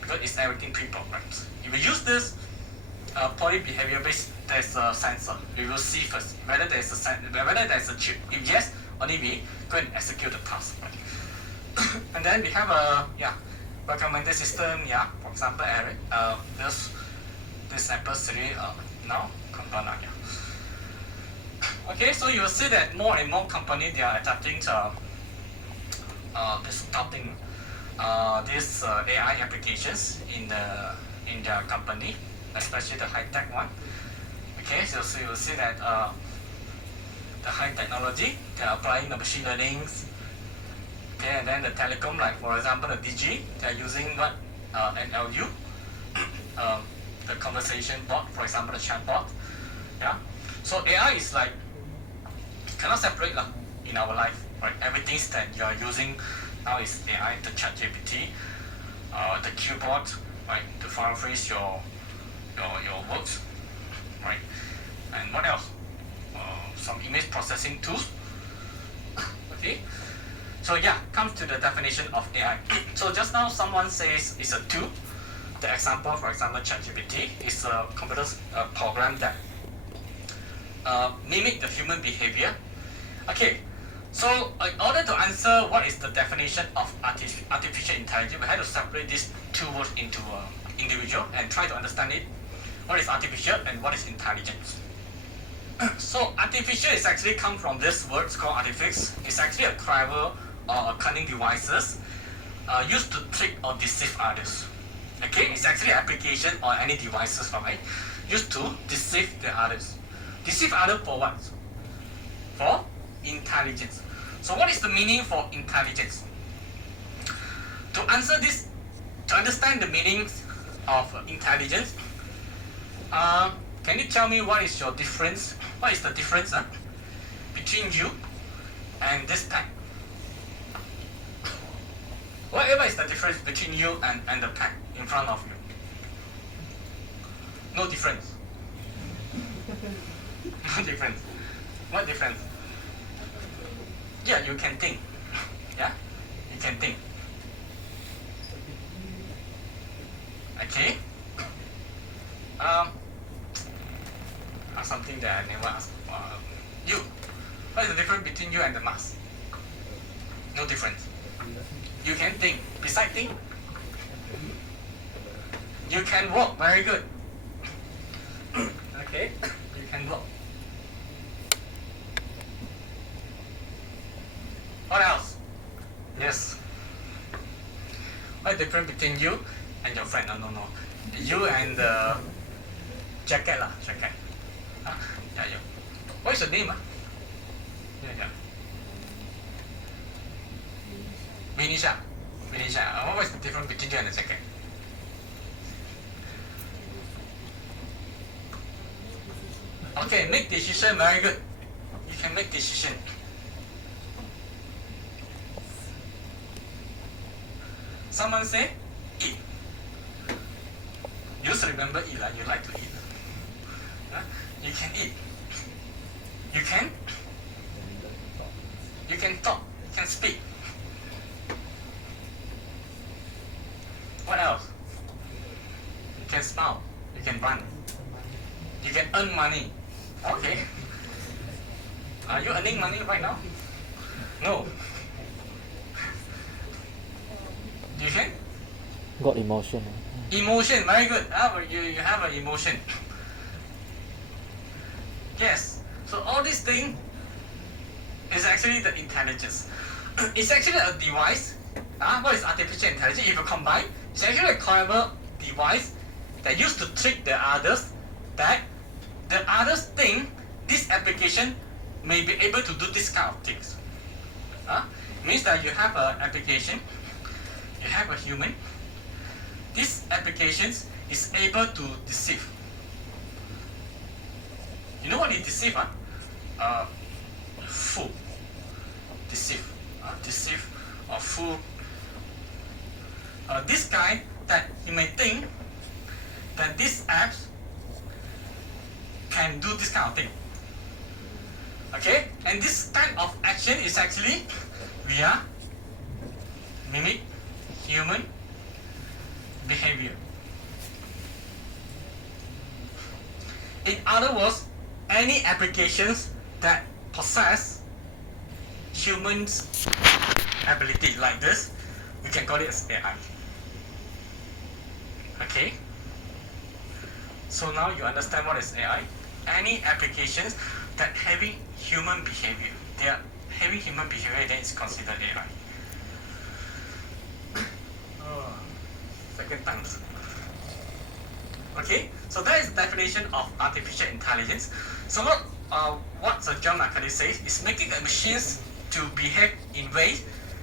because it's everything pre-programmed. If you use this poly-behavior-based there's a sensor. We will see first whether there's a chip. If yes, only we go and execute the task. And then we have a recommended system. Yeah, for example, Eric. This sample series now component. Yeah. Okay, so you will see that more and more companies they are adapting to these AI applications in their company, especially the high tech one. Okay, so you will see that the high technology they are applying the machine learning. Okay, and then the telecom, like for example the DG, they are using what NLU, the conversation bot, for example the chat bot. Yeah, so AI is like cannot separate in our life, right? Everything that you are using now is AI, the chat GPT, the keyboard, right, to paraphrase your works, right? And what else? Some image processing tools. Okay. So yeah, comes to the definition of AI. So just now someone says it's a tool. The example, for example, ChatGPT is a computer program that mimic the human behavior. Okay, so in order to answer what is the definition of artificial intelligence, we have to separate these two words into individual and try to understand it. What is artificial and what is intelligence? So artificial is actually come from this word called artifice. It's actually a clever or a cunning devices used to trick or deceive others. Okay, it's actually application or any devices, right, used to deceive the others. Deceive others for what? For intelligence. So what is the meaning for intelligence? To answer this, to understand the meaning of intelligence, can you tell me what is your difference? What is the difference between you and this pen? Whatever is the difference between you and the pen in front of you? No difference. No difference. What difference? Yeah, you can think. Yeah, you can think. Okay. Something that I never asked. You. What is the difference between you and the mask? No difference. You can think. Besides think, you can walk. Very good. Okay, you can walk. What else? Yes. What is the difference between you and your friend? No. You and the jacket lah, jacket. Yeah. What is your name? Yeah. Vinisha. What is the difference between you and the jacket? Okay, make decision. Very good. You can make decision. Someone say eat. Just remember eat. You like to eat. You can eat. You can talk. You can speak. What else? You can smile. You can run. You can earn money. Okay. Are you earning money right now? No. You can? Got emotion. Emotion, very good. You have an emotion. Yes. So all these things is actually the intelligence. It's actually a device. What is artificial intelligence? If you combine, it's actually a clever device that used to trick the others, that the others think this application may be able to do this kind of things. Means that you have an application, you have a human. This application is able to deceive. You know what is deceive? Fool. Deceive. Deceive or fool. This guy that he may think that this app can do this kind of thing. Okay? And this kind of action is actually via mimic human behavior. In other words, any applications that possess humans' ability like this, we can call it as AI. Okay? So now you understand what is AI. Any applications that having human behavior, they are having human behavior, then it's considered AI. Second time. Okay, so that is the definition of artificial intelligence. So what Sir John McCarthy says is making the machines to behave in ways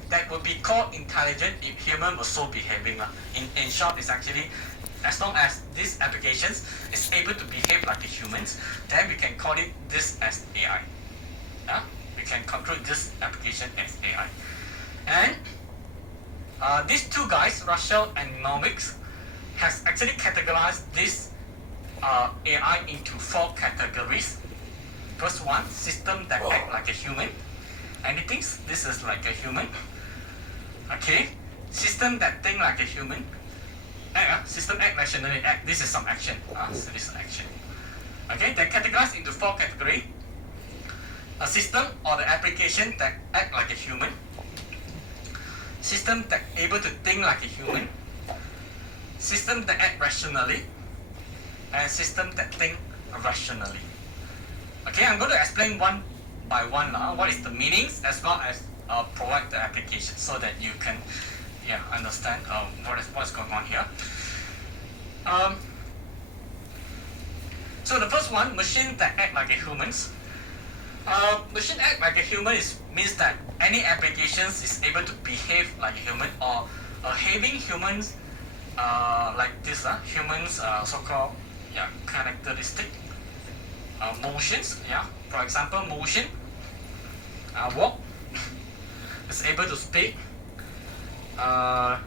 that would be called intelligent if human was so behaving. In short, it's actually as long as these applications is able to behave like the humans, then we can call it this as AI. We can conclude this application as AI. And these two guys, Russell and Norwich, has actually categorized this AI into 4 categories. First one, system that act like a human. And he thinks this is like a human. Okay, system that think like a human. System act rationally. This is some action. So this is action. Okay, they're categorized into 4 categories. A system or the application that act like a human. System that able to think like a human. System that act rationally. And system that think rationally. Okay, I'm going to explain one by one now what is the meanings as well as provide the application so that you can understand what's going on here. So the first one, machine that act like a humans. Machine act like a human means that any applications is able to behave like a human or having humans like this, humans so-called characteristic motions. For example, motion, walk, is able to speak, walk,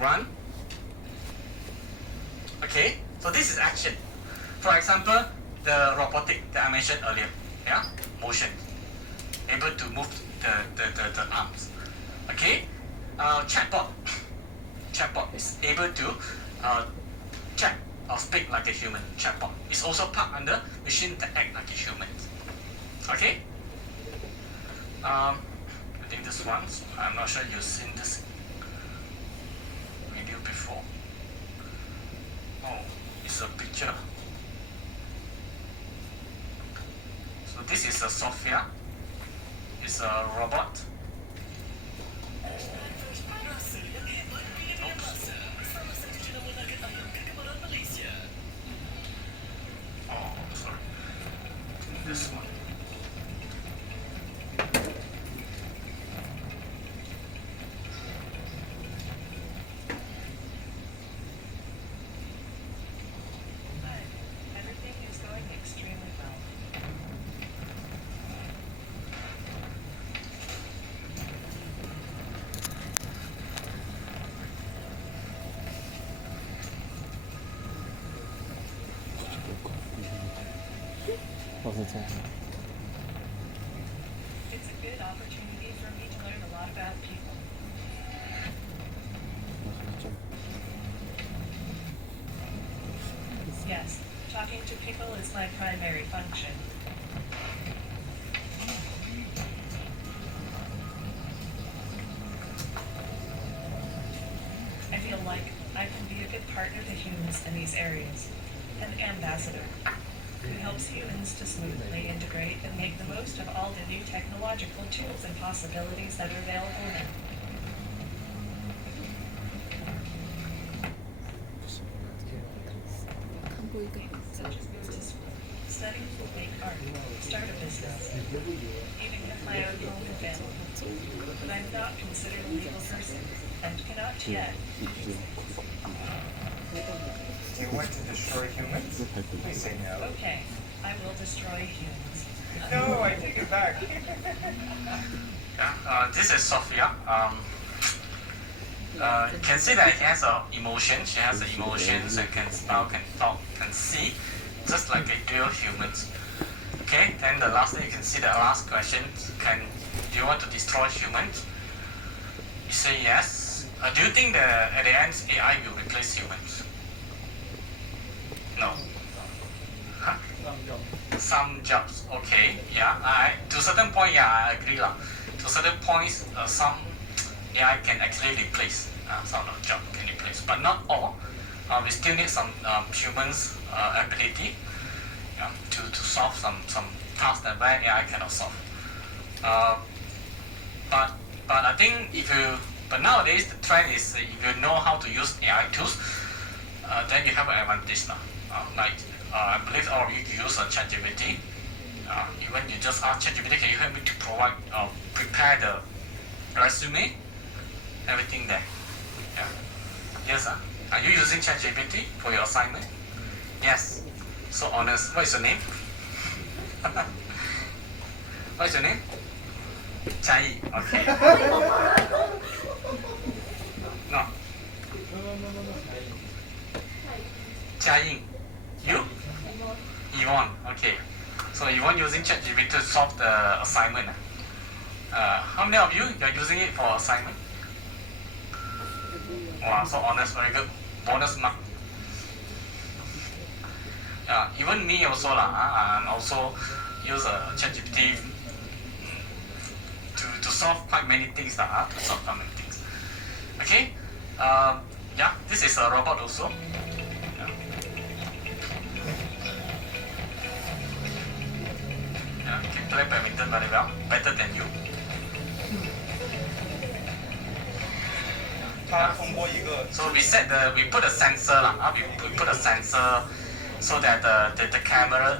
run. Okay, so this is action. For example, the robotic that I mentioned earlier, motion, able to move the arms. Okay, chatbot is able to chat or speak like a human. Chatbot is also part under machine that act like a human. Okay. I think this one, I'm not sure you've seen this video before. Oh, it's a picture. So this is a Sophia. It's a robot. Oh, sorry. This one. Everything is going extremely well. It's a good opportunity for me to learn a lot about people. Yes, talking to people is my primary function. I feel like I can be a good partner to humans in these areas. An ambassador who helps humans to smoothly integrate and make the most of all the new technological tools and possibilities that are available now. Such as go to school, study, make art, start a business, even have my own home and family. But I'm not considered a legal person and cannot yet. Do you want to destroy humans? Please say no. Okay, I will destroy humans. No, I take it back. This is Sophia. You can see that he has an emotion. She has the emotions and can smell, can talk, can see, just like a real humans. Okay. Then the last thing you can see, the last question: do you want to destroy humans? You say yes. Do you think that at the end AI will replace humans? No. Some jobs, okay, yeah. To a certain point, yeah, I agree lah. To certain points, some AI can actually replace some of the job can replace, but not all. We still need some humans' ability to solve some tasks that where AI cannot solve. But I think but nowadays the trend is if you know how to use AI tools, then you have an advantage now. I believe all of you use ChatGPT. Even you just ask ChatGPT, can you help me to prepare the resume, everything there. Yeah. Yes, are you using ChatGPT for your assignment? Yes. So honest. What is your name? What is your name? Chai. Okay. No. Chai. You? Yvonne. Okay. So Yvonne using ChatGPT to solve the assignment. How many of you are using it for assignment? Wow, so honest, very good. Bonus mark. Even me also lah. I'm also use ChatGPT to solve quite many things lah. To solve quite many things. Okay. Yeah, this is a robot also. Yeah, can play badminton very well, better than you. 它通过一个 So we put a sensor lah. We put a sensor so that the camera,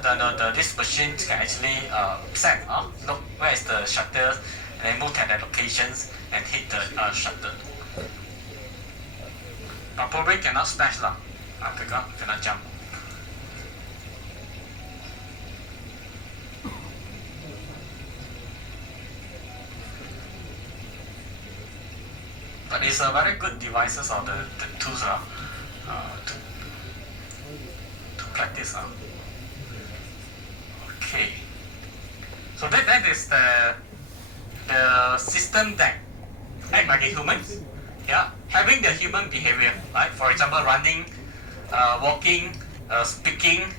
this machine can actually set look where is the shutter, and then move at the locations and hit the shutter. But probably cannot smash lah. Cannot jump. But it's a very good devices or the tools to practice. Okay. So that is the system that act like a human. Yeah, having the human behavior, right? For example, running, walking, speaking.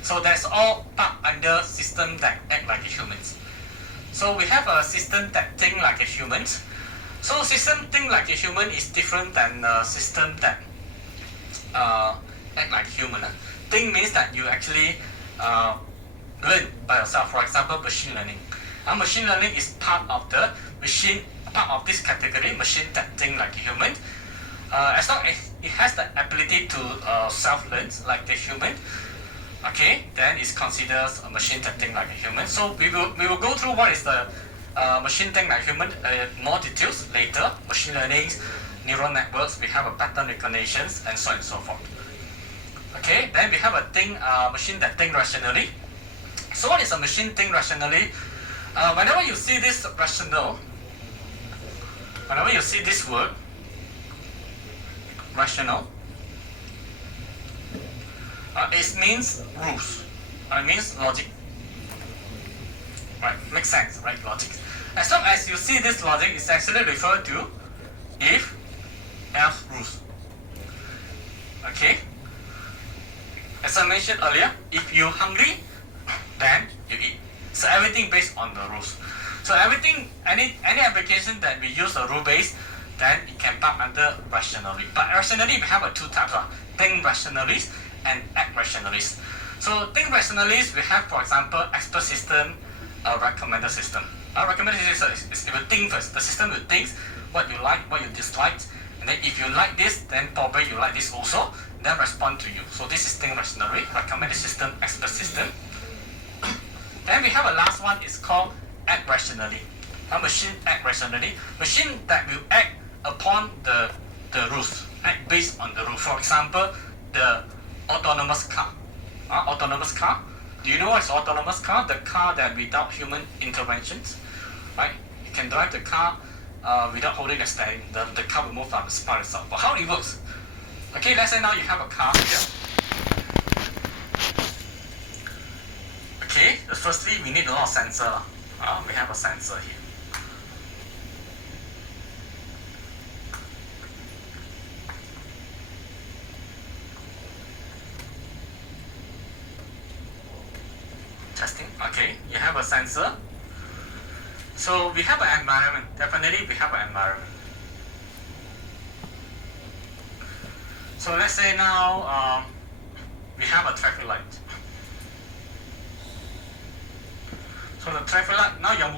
So that's all part under system that act like a humans. So we have a system that think like a humans. So system think like a human is different than a system that act like a human. Think means that you actually learn by yourself. For example, machine learning. Machine learning is part of this category, machine that think like a human. As long as it has the ability to self-learn like the human, okay, then it's considered a machine that think like a human. So we will go through what is the machine think like human more details later. Machine learning, neural networks, we have a pattern recognitions, and so on and so forth. Okay, then we have a machine that think rationally. So what is a machine think rationally? Whenever you see this rational, whenever you see this word rational, it means rules. It means logic. Right, makes sense, right? Logic. As long as you see this logic, it's actually referred to if else rules. Okay. As I mentioned earlier, if you're hungry, then you eat. So everything based on the rules. So everything, any application that we use a rule based, then it can part under rationally. But rationally we have two types of think rationalists and act rationalists. So think rationalists we have, for example, expert system, recommender system. Recommender system is it will think first. The system will think what you like, what you dislike, and then if you like this, then probably you like this also. Then respond to you. So this is think rationally, recommender system, expert system. Then we have a last one is called act rationally. A machine act rationally. Machine that will act upon the rules, act based on the rule. For example, the autonomous car. Autonomous car. Do you know what is autonomous car? The car that without human interventions, right? You can drive the car without holding the steering. The car will move by itself. But how it works? Okay, let's say now you have a car here. Okay, firstly we need a lot of sensor. We have a sensor here. a sensor. So we have an environment. Definitely we have an environment. So let's say now we have a traffic light. So the traffic light, now you're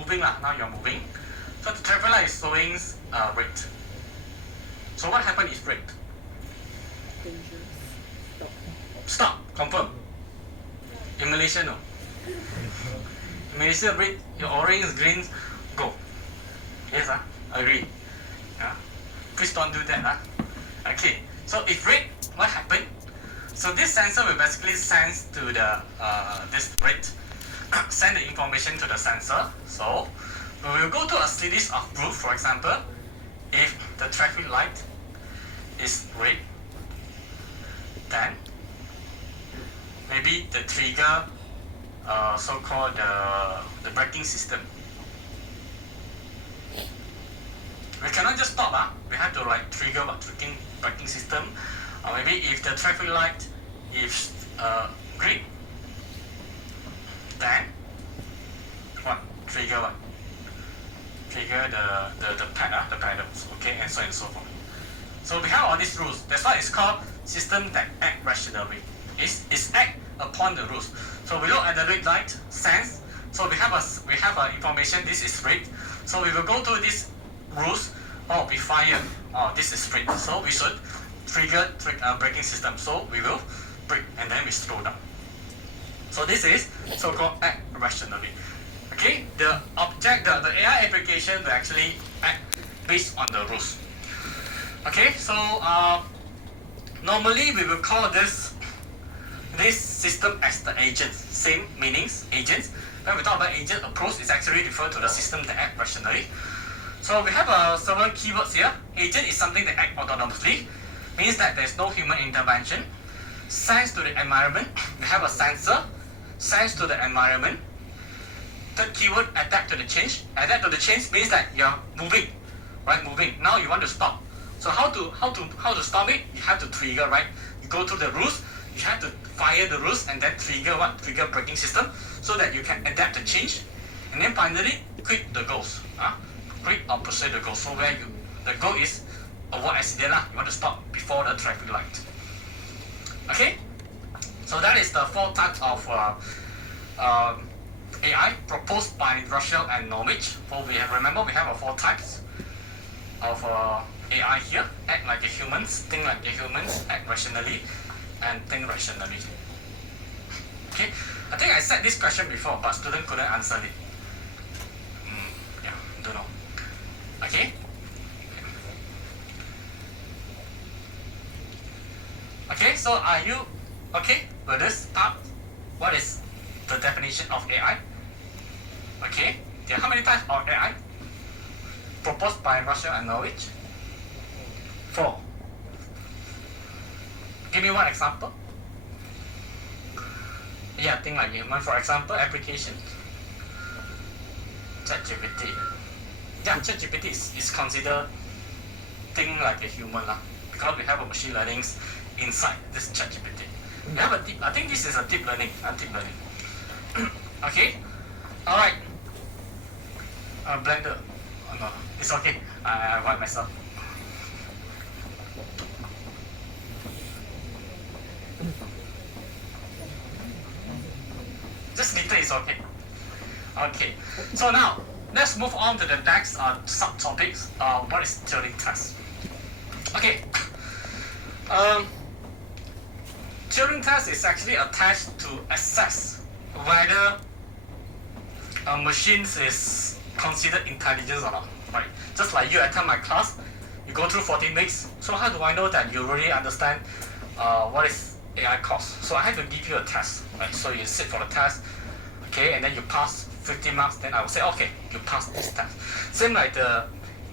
moving. So the traffic light is showing red. So what happened is red. Dangerous. Stop. Stop, confirm. In Malaysia, no. In Malaysia, red, your orange, green, go. Yes, agree. Please don't do that. Okay, so if red, what happened? So this sensor will basically sense to the this red, send the information to the sensor. So we will go to a series of rules. For example, if the traffic light is red, then maybe the trigger, so-called the braking system. We cannot just stop. We have to like trigger a braking system. Maybe if the traffic light is green, then what? Trigger what? Trigger the pedals, okay, and so on and so forth. So we have all these rules. That's why it's called system that act rationally. It's act upon the rules. So we look at the red light, sense. So we have information. This is red. So we will go to these rules. Oh, we fire. Oh, this is red. So we should trigger braking system. So we will brake and then we slow down. So this is so-called act rationally. Okay, the AI application will actually act based on the rules. Okay, so normally we will call this system as the agent. Same meanings, agents. When we talk about agent approach, it's actually referred to the system that act rationally. So we have several keywords here. Agent is something that act autonomously, means that there's no human intervention. Sense to the environment. We have a sensor, sense to the environment. Third keyword, adapt to the change. Adapt to the change means that you're moving, right? Moving. Now you want to stop. So how to stop it? You have to trigger, right? You go through the rules. You have to fire the rules and then trigger what? Trigger braking system so that you can adapt the change. And then finally, quit the goals. Quit or pursue the goal. So where the goal is avoid accident. You want to stop before the traffic light. Okay? So that is the 4 types of AI proposed by Russell and Knowledge. So remember we have 4 types of AI here. Act like a humans, think like a humans, act rationally, and think rationally. Okay, I think I said this question before, but student couldn't answer it. Yeah, don't know. Okay. Okay, so are you okay with this part? What is the definition of AI? Okay, there are how many types of AI proposed by Russell and Knowledge? 4. Give me one example. Yeah, think like human. For example, application. ChatGPT. Yeah, ChatGPT is considered think like a human because we have a machine learning inside this ChatGPT. We have I think this is a deep learning. Deep learning. Okay. All right. Blender. Oh, no, it's okay. I wipe myself. Just little is okay. Okay. So now let's move on to the next subtopics. What is Turing test? Okay. Turing test is actually a test to assess whether a machine is considered intelligent or not. Right? Just like you attend my class, you go through 14 weeks. So how do I know that you really understand what is AI course? So I have to give you a test. Right? So you sit for the test, okay, and then you pass 50 marks. Then I will say, okay, you passed this test. Same like the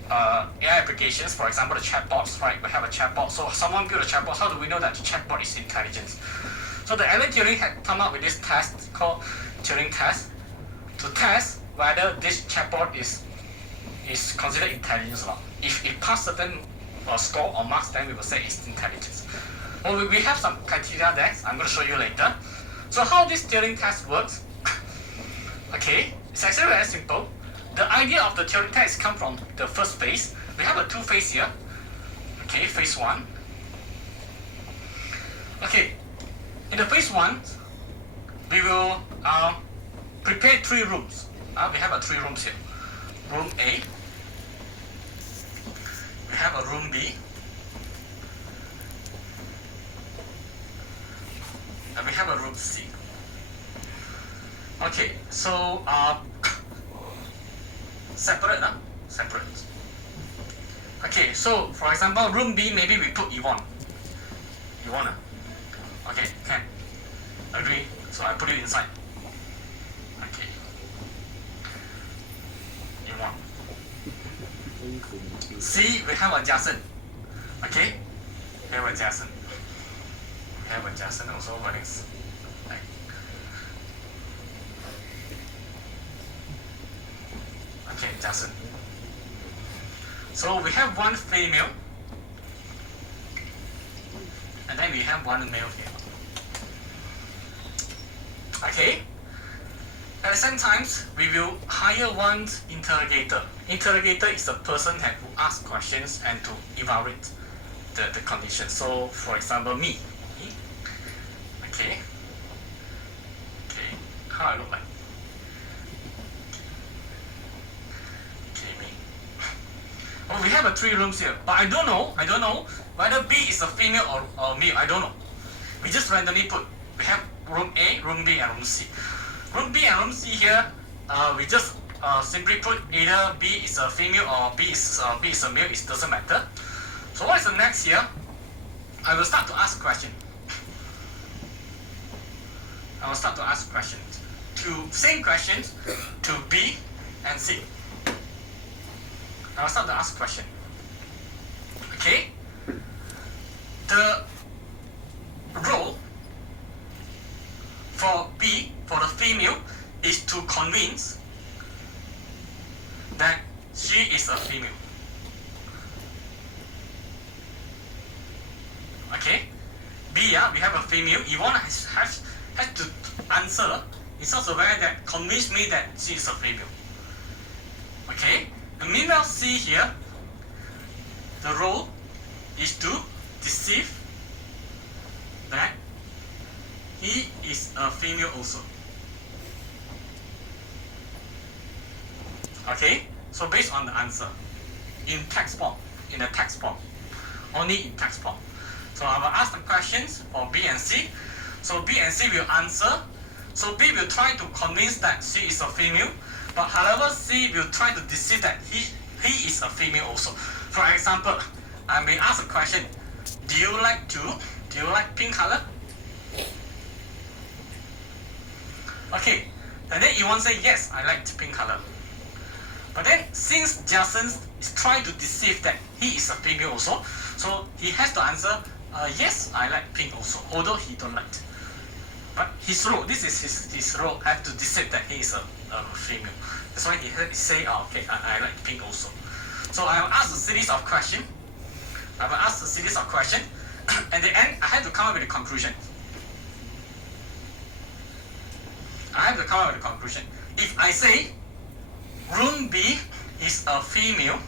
AI applications, for example, the chatbots, right? We have a chatbot. So someone built a chatbot. How do we know that the chatbot is intelligent? So the Alan Turing had come up with this test called Turing test to test whether this chatbot is considered intelligent or not. If it passed certain score or marks, then we will say it's intelligent. Well, we have some criteria there. I'm going to show you later. So how this Turing test works? Okay, It's actually very simple. The idea of the theory text comes from the first phase. We have a two phase here. Okay, phase 1. Okay, in the phase 1, we will prepare 3 rooms. We have 3 rooms here. Room A, we have a room B, and we have a room C. Okay, so separate. Okay, so for example, room B, maybe we put Yvonne. Okay, can. Agree. So I put it inside. Okay. Yvonne. C, we have a Jason. Okay? We have a Jason. Also running. Okay, Jason. So we have 1 female. And then we have 1 male here. Okay? At the same time, we will hire 1 interrogator. Interrogator is the person that will ask questions and to evaluate the condition. So, for example, me. Okay. How I look like? Okay, me. Oh, we have 3 rooms here, but I don't know whether B is a female or male. I don't know. We just randomly put. We have room A, room B, and room C. Room B and room C here, we just simply put either B is a female or B is a male. It doesn't matter. So what is the next here? I will start to ask questions. Same questions to B and C. I will start to ask questions. Okay? The role for B, for the female, is to convince that she is a female. Okay? B, we have a female. Yvonne has to answer in such a way that convince me that she is a female. Okay? The meanwhile C here, the role is to deceive that he is a female also. Okay? So based on the answer, in the text form, only in text form. So I will ask the questions for B and C. So B and C will answer. So B will try to convince that she is a female, but however C will try to deceive that he is a female also. For example, I may ask a question, do you like pink color? Okay, and then Yvonne say, yes, I like pink color. But then since Jason is trying to deceive that he is a female also, so he has to answer, yes, I like pink also, although he don't like it. But his role, this is his role, have to deceive that he is a female. That's why he say, okay, I like pink also. So I will ask a series of questions. And at the end, I have to come up with a conclusion. If I say room B is a female,